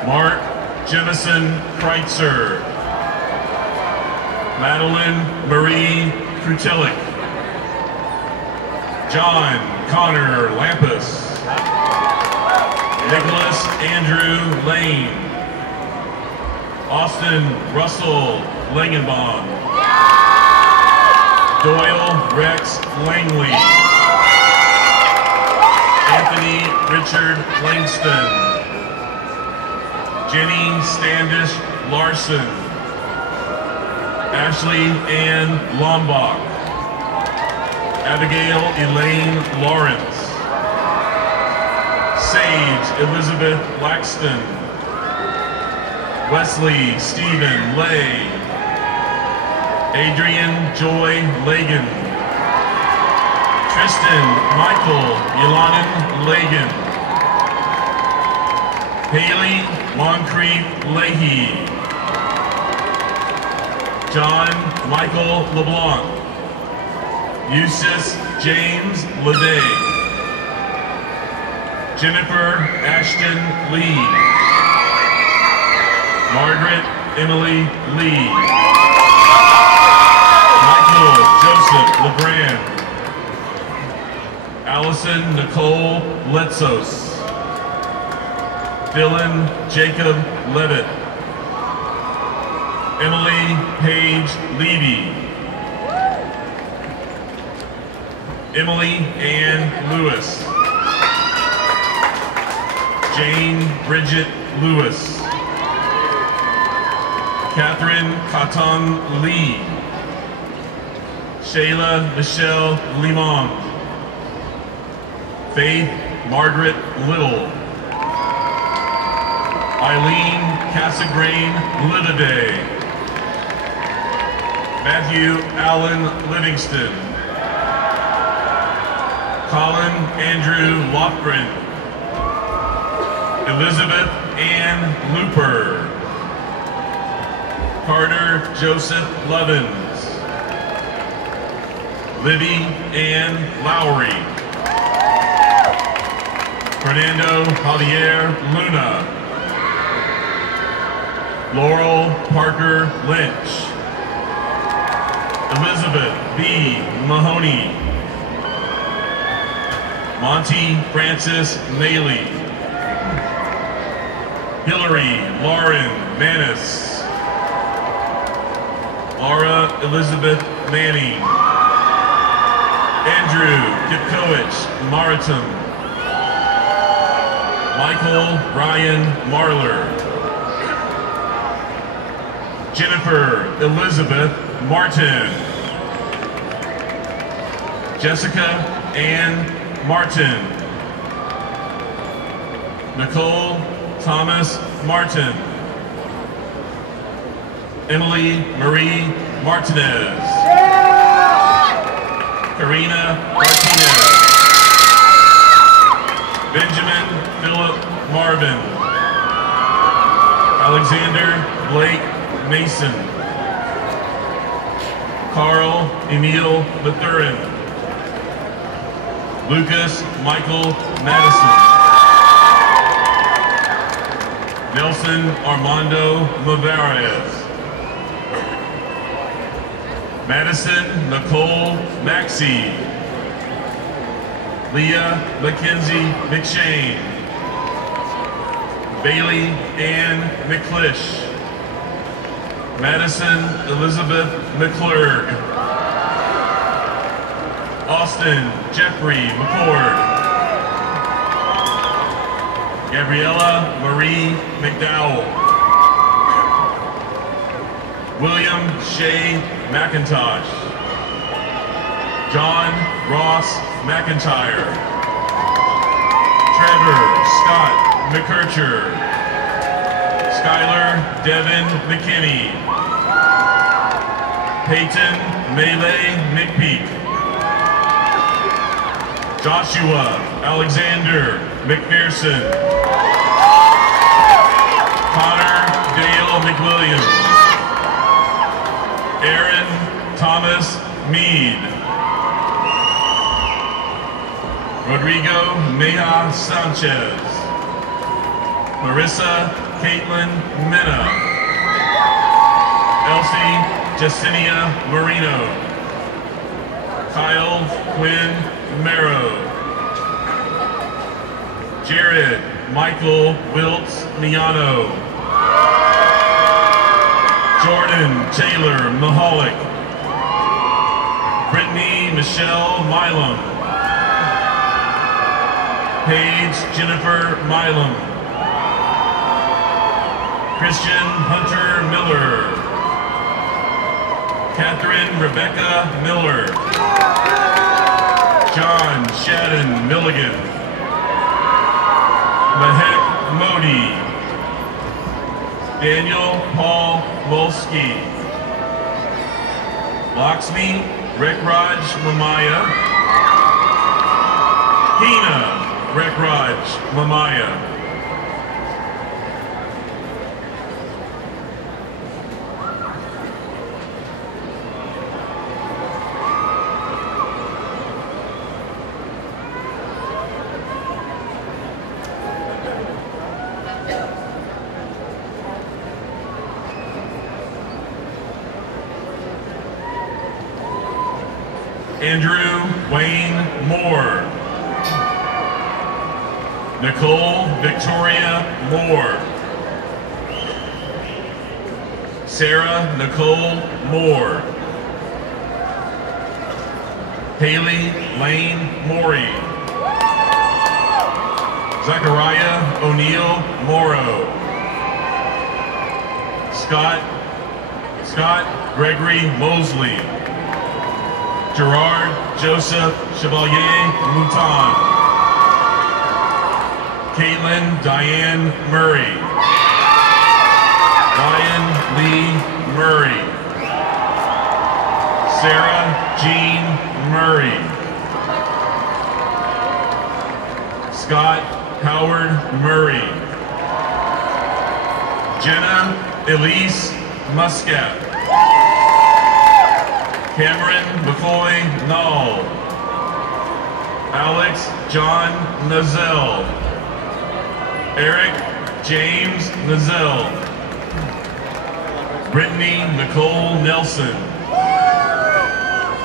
Mark Jemison Kreitzer. Madeline Marie Krutelic. John Connor Lampus. Nicholas Andrew Lane. Austin Russell Langenbaum. Doyle Rex Langley. Anthony Richard Langston. Jenny Standish Larson. Ashley Ann Lombach. Abigail Elaine Lawrence. Sage Elizabeth Laxton. Wesley Stephen Lay. Adrian Joy Lagan. Tristan Michael Yelanin Lagan. Haley Moncrief Leahy. John Michael LeBlanc. Eustace James Leday. Jennifer Ashton Lee. Margaret Emily Lee. Michael Joseph LeGrand. Allison Nicole Letzos. Dylan Jacob Levitt. Emily Paige Levy. Emily Ann Lewis. Jane Bridget Lewis. Catherine Katong Lee. Shayla Michelle Limon. Faith Margaret Little. Eileen Casagrain Littaday. Matthew Allen Livingston. Colin Andrew Lofgren. Elizabeth Ann Looper. Carter Joseph Levins. Libby Ann Lowry. Fernando Javier Luna. Laurel Parker Lynch. Elizabeth B. Mahoney. Monty Francis Naley. Hillary Lauren Manis. Laura Elizabeth Manning. Andrew Kipkowicz Maritim. Michael Ryan Marler. Jennifer Elizabeth Martin. Jessica Ann Martin. Nicole Thomas Martin. Emily Marie Martinez. Karina Martinez. Benjamin Philip Marvin. Alexander Blake Mason. Carl Emil Mathurin. Lucas Michael Madison. Nelson Armando Mavarez. Madison Nicole Maxey. Leah Mackenzie McShane. Bailey Ann McClish. Madison Elizabeth McClurg. Austin Jeffrey McCord. Gabriella Marie McDowell. William Shea McIntosh. John Ross McIntyre. Trevor Scott McKercher. Skylar Devin McKinney. Peyton Melee McPeak. Joshua Alexander McPherson. Connor Dale McWilliams. Aaron Thomas Mead. Rodrigo Meja Sanchez. Marissa Caitlin Mena. Elsie Jacinia Marino. Kyle Quinn Merrow. Jared Michael Wiltz Miano. Jordan Taylor Mahalik. Brittany Michelle Milam. Paige Jennifer Milam. Christian Hunter Miller. Catherine Rebecca Miller. John Shadden Milligan. Mahek Modi. Daniel Paul Molsky. Lakshmi Rekraj Mamaya. Hina Rekraj Mamaya. Andrew Wayne Moore. Nicole Victoria Moore. Sarah Nicole Moore. Haley Lane Morey. Zachariah O'Neill Morrow. Scott Gregory Mosley. Gerard Joseph Chevalier Mouton. Caitlin Diane Murray. Ryan Lee Murray. Sarah Jean Murray. Scott Howard Murray. Jenna Elise Muscat. Cameron McCoy Null. Alex John Nazell. Eric James Nazell. Brittany Nicole Nelson.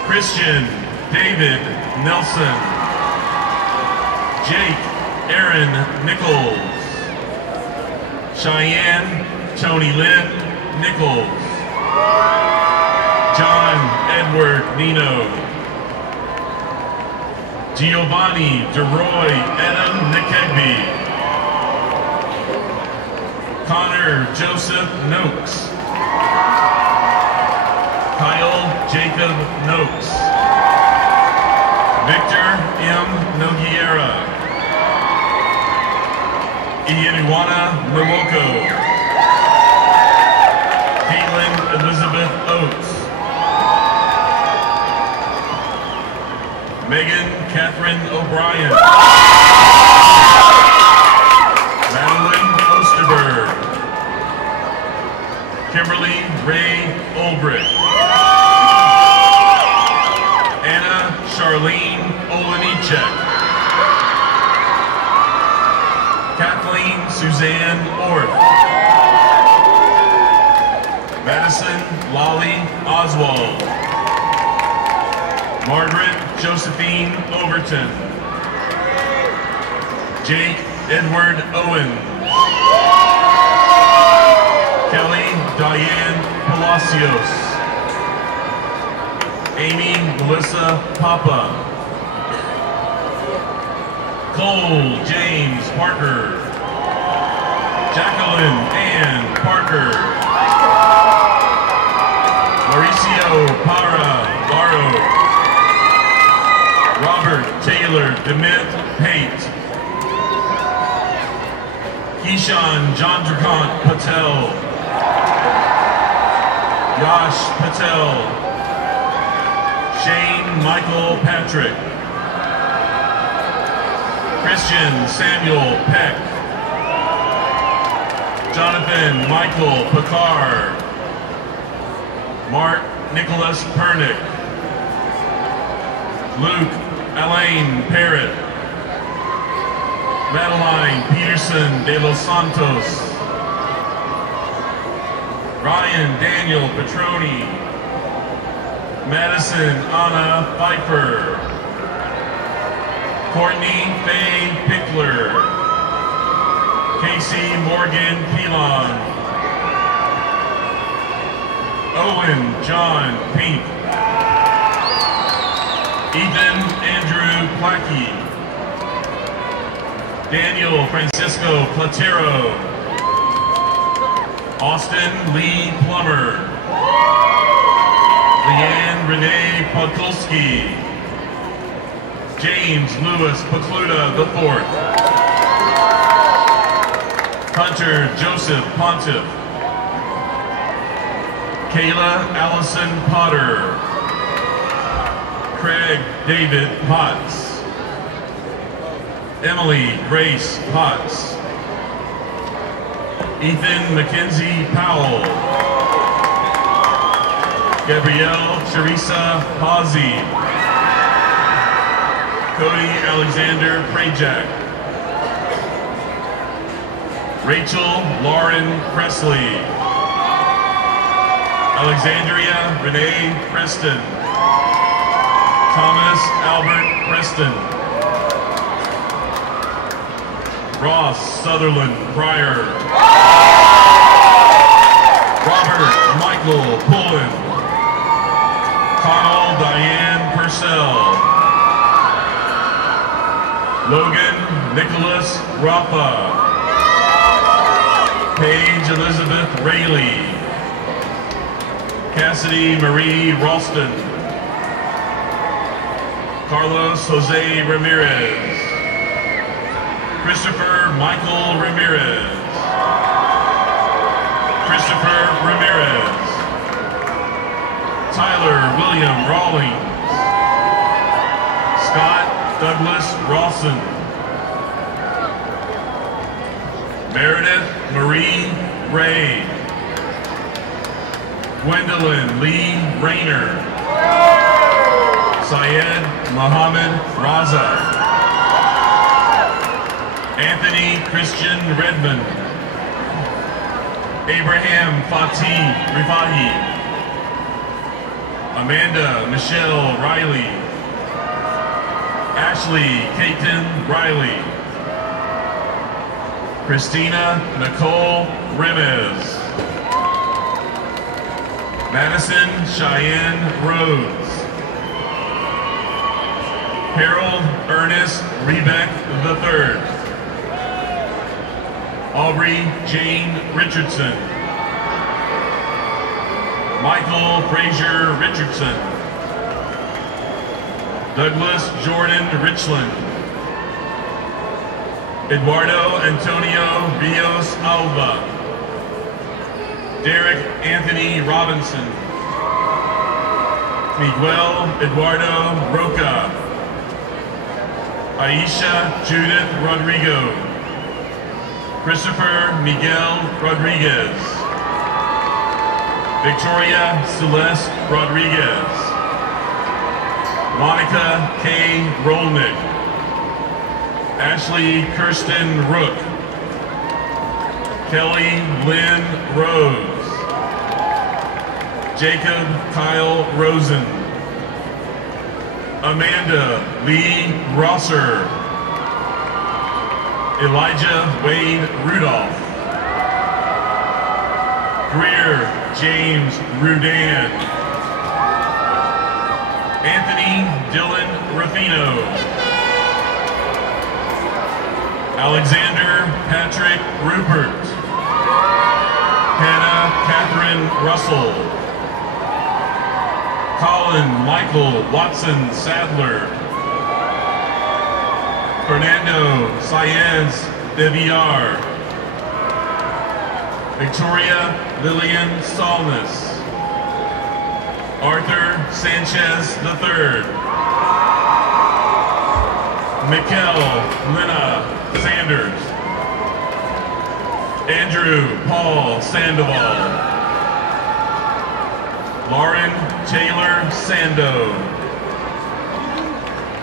Christian David Nelson. Jake Aaron Nichols. Cheyenne Tony Lynn Nichols. John Edward Nino. Giovanni DeRoy Adam Nikegby. Connor Joseph Noakes. Kyle Jacob Noakes. Victor M. Noguera. Ianwana Momoko. Caitlin Elizabeth Oates. Megan Catherine O'Brien. Madeline Osterberg. Kimberly Ray Olbrich. Anna Charlene Olenichek. Kathleen Suzanne Orth. Madison Lolly Oswald. Margaret Josephine Overton. Jake Edward Owen. Kelly Diane Palacios. Amy Melissa Papa. Cole James Parker. Jacqueline Ann Parker. Mauricio Para Barro. Robert Taylor DeMint Pate. Keishan Chandrakant Patel. Yash Patel. Shane Michael Patrick. Christian Samuel Peck. Jonathan Michael Picard. Mark Nicholas Pernick. Luke Elaine Parrott. Madeline Peterson de los Santos. Ryan Daniel Petroni. Madison Anna Pfeiffer. Courtney Faye Pickler. Casey Morgan Pilon. Owen John Pink. Ethan Andrew Plackey. Daniel Francisco Platero. Austin Lee Plummer. Leanne Renee Podkolsky. James Lewis Pacluda IV. Hunter Joseph Pontiff. Kayla Allison Potter. Craig David Potts. Emily Grace Potts. Ethan Mackenzie Powell. Gabrielle Teresa Pazzi. Cody Alexander Prajak. Rachel Lauren Presley. Alexandria Renee Preston. Thomas Albert Preston. Ross Sutherland Pryor. Robert Michael Pullen. Connell Diane Purcell. Logan Nicholas Rappa. Paige Elizabeth Rayleigh. Cassidy Marie Ralston. Carlos Jose Ramirez. Christopher Michael Ramirez. Christopher Ramirez. Tyler William Rawlings. Scott Douglas Rawson. Meredith Marie Ray. Gwendolyn Lee Rayner. Syed Mohammed Raza. Anthony Christian Redmond. Abraham Fatih Rifahi. Amanda Michelle Riley. Ashley Caton Riley. Christina Nicole Remez. Madison Cheyenne Rhodes. Harold Ernest Rebeck III. Aubrey Jane Richardson. Michael Frazier Richardson. Douglas Jordan Richland. Eduardo Antonio Rios Alva. Derek Anthony Robinson. Miguel Eduardo Roca. Aisha Judith Rodrigo. Christopher Miguel Rodriguez. Victoria Celeste Rodriguez. Monica K. Rolnick. Ashley Kirsten Rook. Kelly Lynn Rose. Jacob Kyle Rosen. Amanda Lee Rosser. Elijah Wade Rudolph. Greer James Rudan. Anthony Dylan Ruffino. Alexander Patrick Rupert. Hannah Catherine Russell. Colin Michael Watson Sadler. Fernando Saenz de Villar. Victoria Lillian Salness. Arthur Sanchez III. Mikkel Lina Sanders. Andrew Paul Sandoval. Lauren Taylor Sando.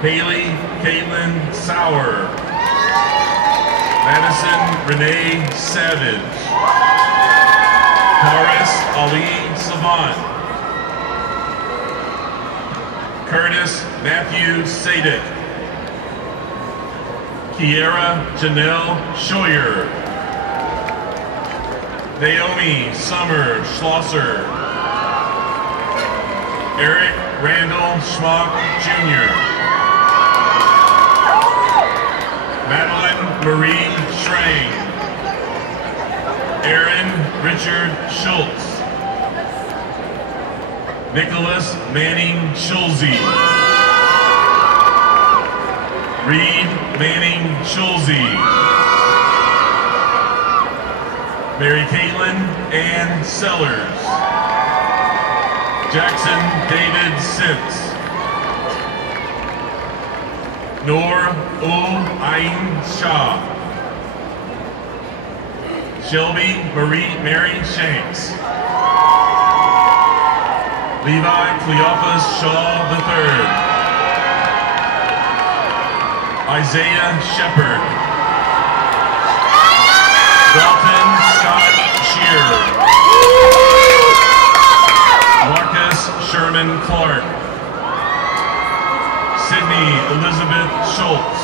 Haley Caitlin Sauer. Madison Renee Savage. Horace Ali Savant. Curtis Matthew Sadek. Kiera Janelle Scheuer. Naomi Summer Schlosser. Eric Randall Schmock Jr. Madeline Marie Schrang. Aaron Richard Schultz. Nicholas Manning Schulze. Reed Manning Schulze. Mary Caitlin Ann Sellers. Jackson David Sitz. Noor Ayn Shah. Shelby Mary Shanks. Levi Cleophas Shaw III. Isaiah Shepard. Dalton Scott Shearer. Marcus Sherman Clark. Sydney Elizabeth Schultz.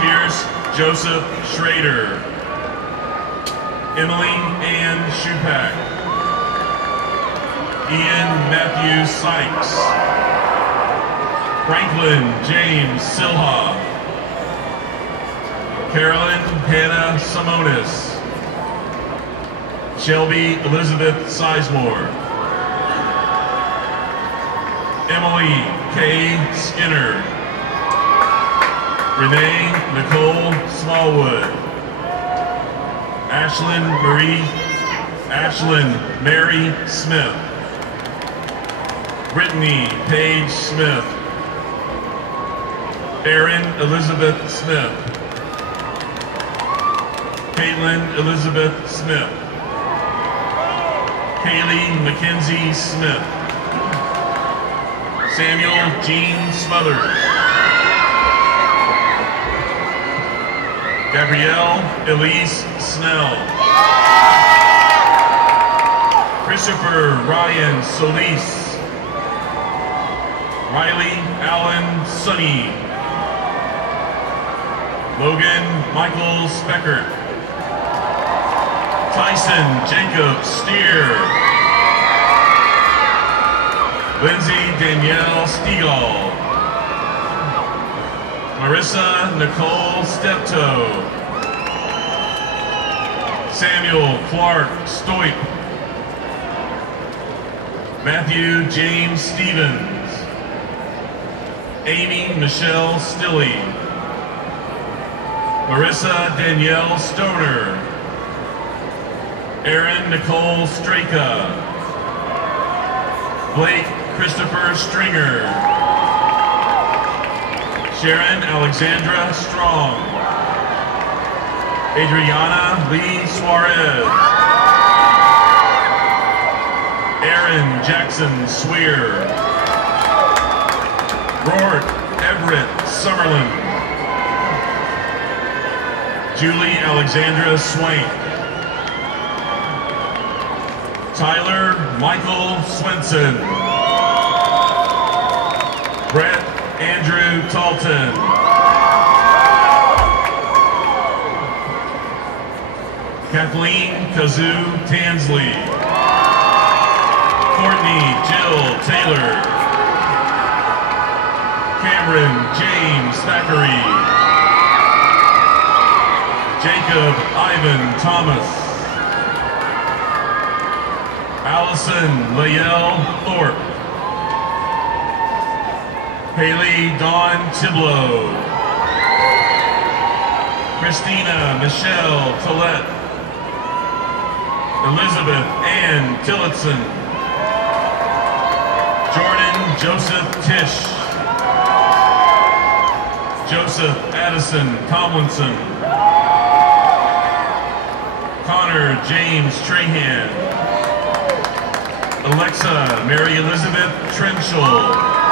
Pierce Joseph Schrader. Emily Ann Shupak. Ian Matthew Sykes. Franklin James Silha. Carolyn Hannah Simonis. Shelby Elizabeth Sizemore. Emily K. Skinner. Renee Nicole Smallwood. Ashlyn Mary Smith. Brittany Paige Smith. Erin Elizabeth Smith. Caitlin Elizabeth Smith. Kaylee Mackenzie Smith. Samuel Jean Smothers. Gabrielle Elise Snell. Christopher Ryan Solis. Riley Allen Sonny. Logan Michael Speckert. Tyson Jacob Steer. Lindsay Danielle Stegall. Marissa Nicole Steptoe. Samuel Clark Stoip. Matthew James Stevens. Amy Michelle Stilley. Marissa Danielle Stoner. Erin Nicole Straka. Blake Christopher Stringer. Sharon Alexandra Strong. Adriana Lee Suarez. Aaron Jackson Swear. Rourke Everett Summerlin. Julie Alexandra Swank. Tyler Michael Swenson. Brett Andrew Talton. Kathleen Kazoo Tansley. Courtney Jill Taylor. Cameron James Thackeray. Jacob Ivan Thomas. Allison Layell Thorpe. Haley Dawn Tiblow. Christina Michelle Tillett. Elizabeth Ann Tillotson. Jordan Joseph Tisch. Joseph Addison Tomlinson. Connor James Trahan. Alexa Mary Elizabeth Trenchel.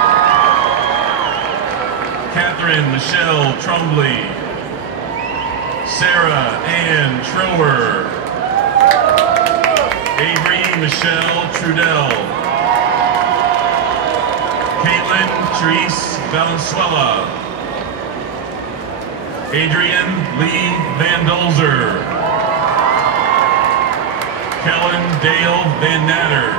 Catherine Michelle Trumbley. Sarah Ann Trower. Avery Michelle Trudell. Caitlin Therese Valenzuela. Adrian Lee Van Dolzer. Kellen Dale Van Natter.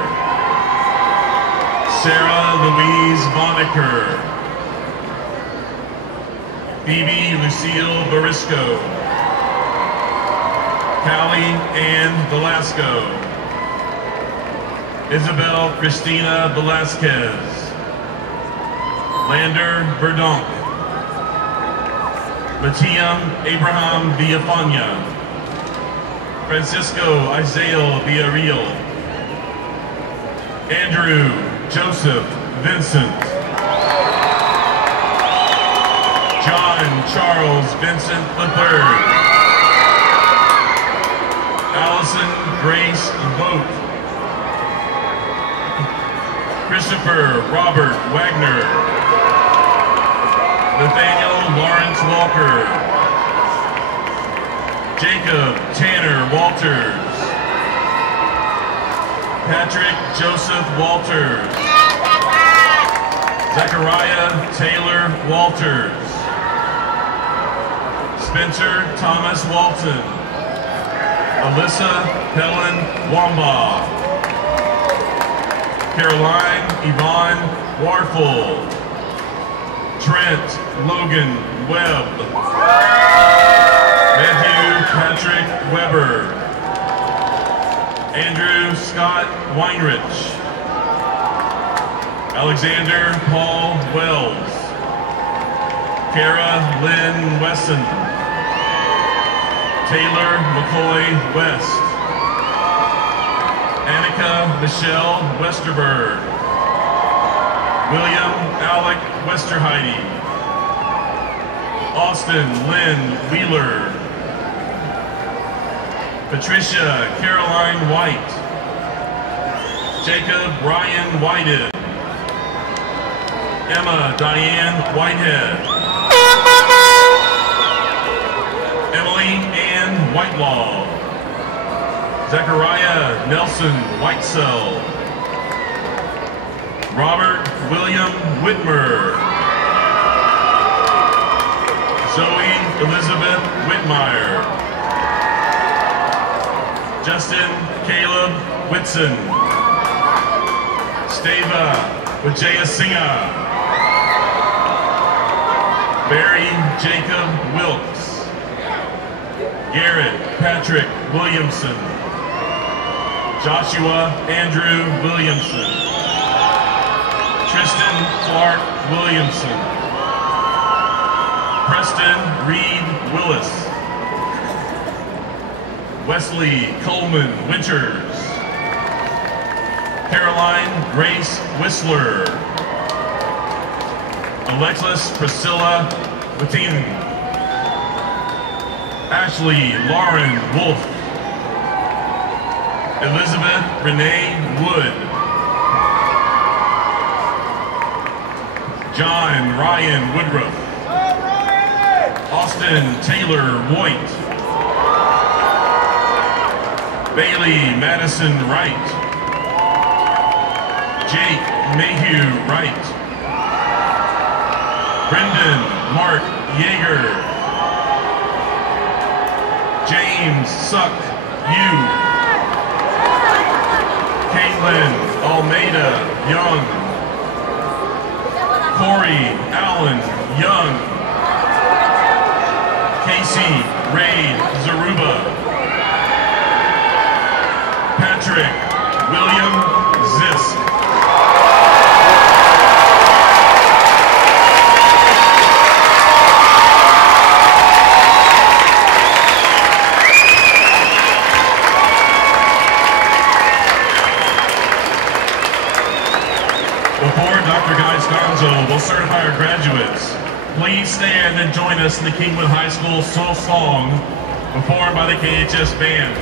Sarah Louise Voniker. Phoebe Lucille Barisco. Callie Ann Velasco. Isabel Christina Velasquez. Lander Verdonk. Matiam Abraham Villafana. Francisco Isaiel Villarreal. Andrew Joseph Vincent. John Charles Vincent III. Allison Grace Vogt. Christopher Robert Wagner. Nathaniel Lawrence Walker. Jacob Tanner Walters. Patrick Joseph Walters. Zachariah Taylor Walters. Spencer Thomas Walton. Alyssa Helen Wamba. Caroline Yvonne Warfel. Trent Logan Webb. Matthew Patrick Weber. Andrew Scott Weinrich. Alexander Paul Wells. Kara Lynn Wesson. Taylor McCoy West. Annika Michelle Westerberg. William Alec Westerheide. Austin Lynn Wheeler. Patricia Caroline White. Jacob Ryan Whitehead. Emma Diane Whitehead. Emily Ann Whitelaw. Zachariah Nelson Whitesell. Robert William Whitmer. Zoe Elizabeth Whitmire. Justin Caleb Whitson. Stava Vijayasinghe. Barry Jacob Wilkes. Garrett Patrick Williamson. Joshua Andrew Williamson. Tristan Clark Williamson. Preston Reed Willis. Wesley Coleman Winters. Caroline Grace Whistler. Alexis Priscilla Wittin. Ashley Lauren Wolf. Elizabeth Renee Wood. John Ryan Woodruff. Austin Taylor Voigt. Bailey Madison Wright. Jake Mayhew Wright. Brendan Mark Yeager. James Suck Yu. Caitlin Almeida Young. Corey Allen Young. Casey Ray Zaruba. Patrick William Zisk. Before Dr. Guy Sconzo will certify our graduates, please stand and join us in the Kingwood High School Soul Song performed by the KHS Band.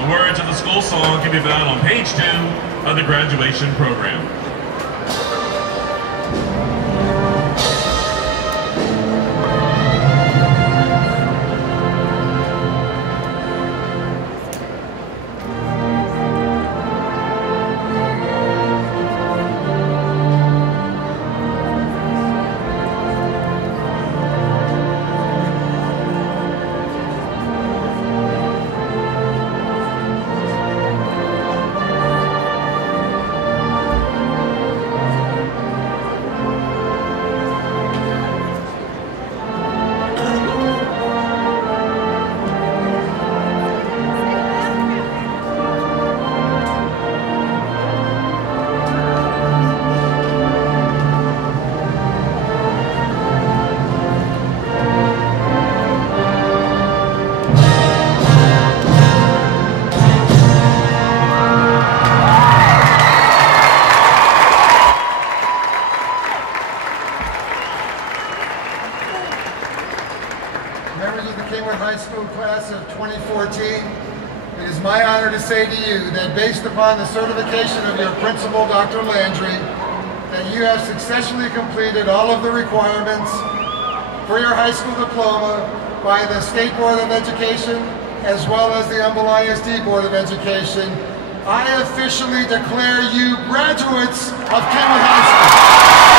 The words of the school song can be found on page 2 of the graduation program. Members of the Kingwood High School class of 2014, it is my honor to say to you that based upon the certification of your principal, Dr. Landry, that you have successfully completed all of the requirements for your high school diploma by the State Board of Education as well as the Humboldt ISD Board of Education. I officially declare you graduates of Kingwood High School.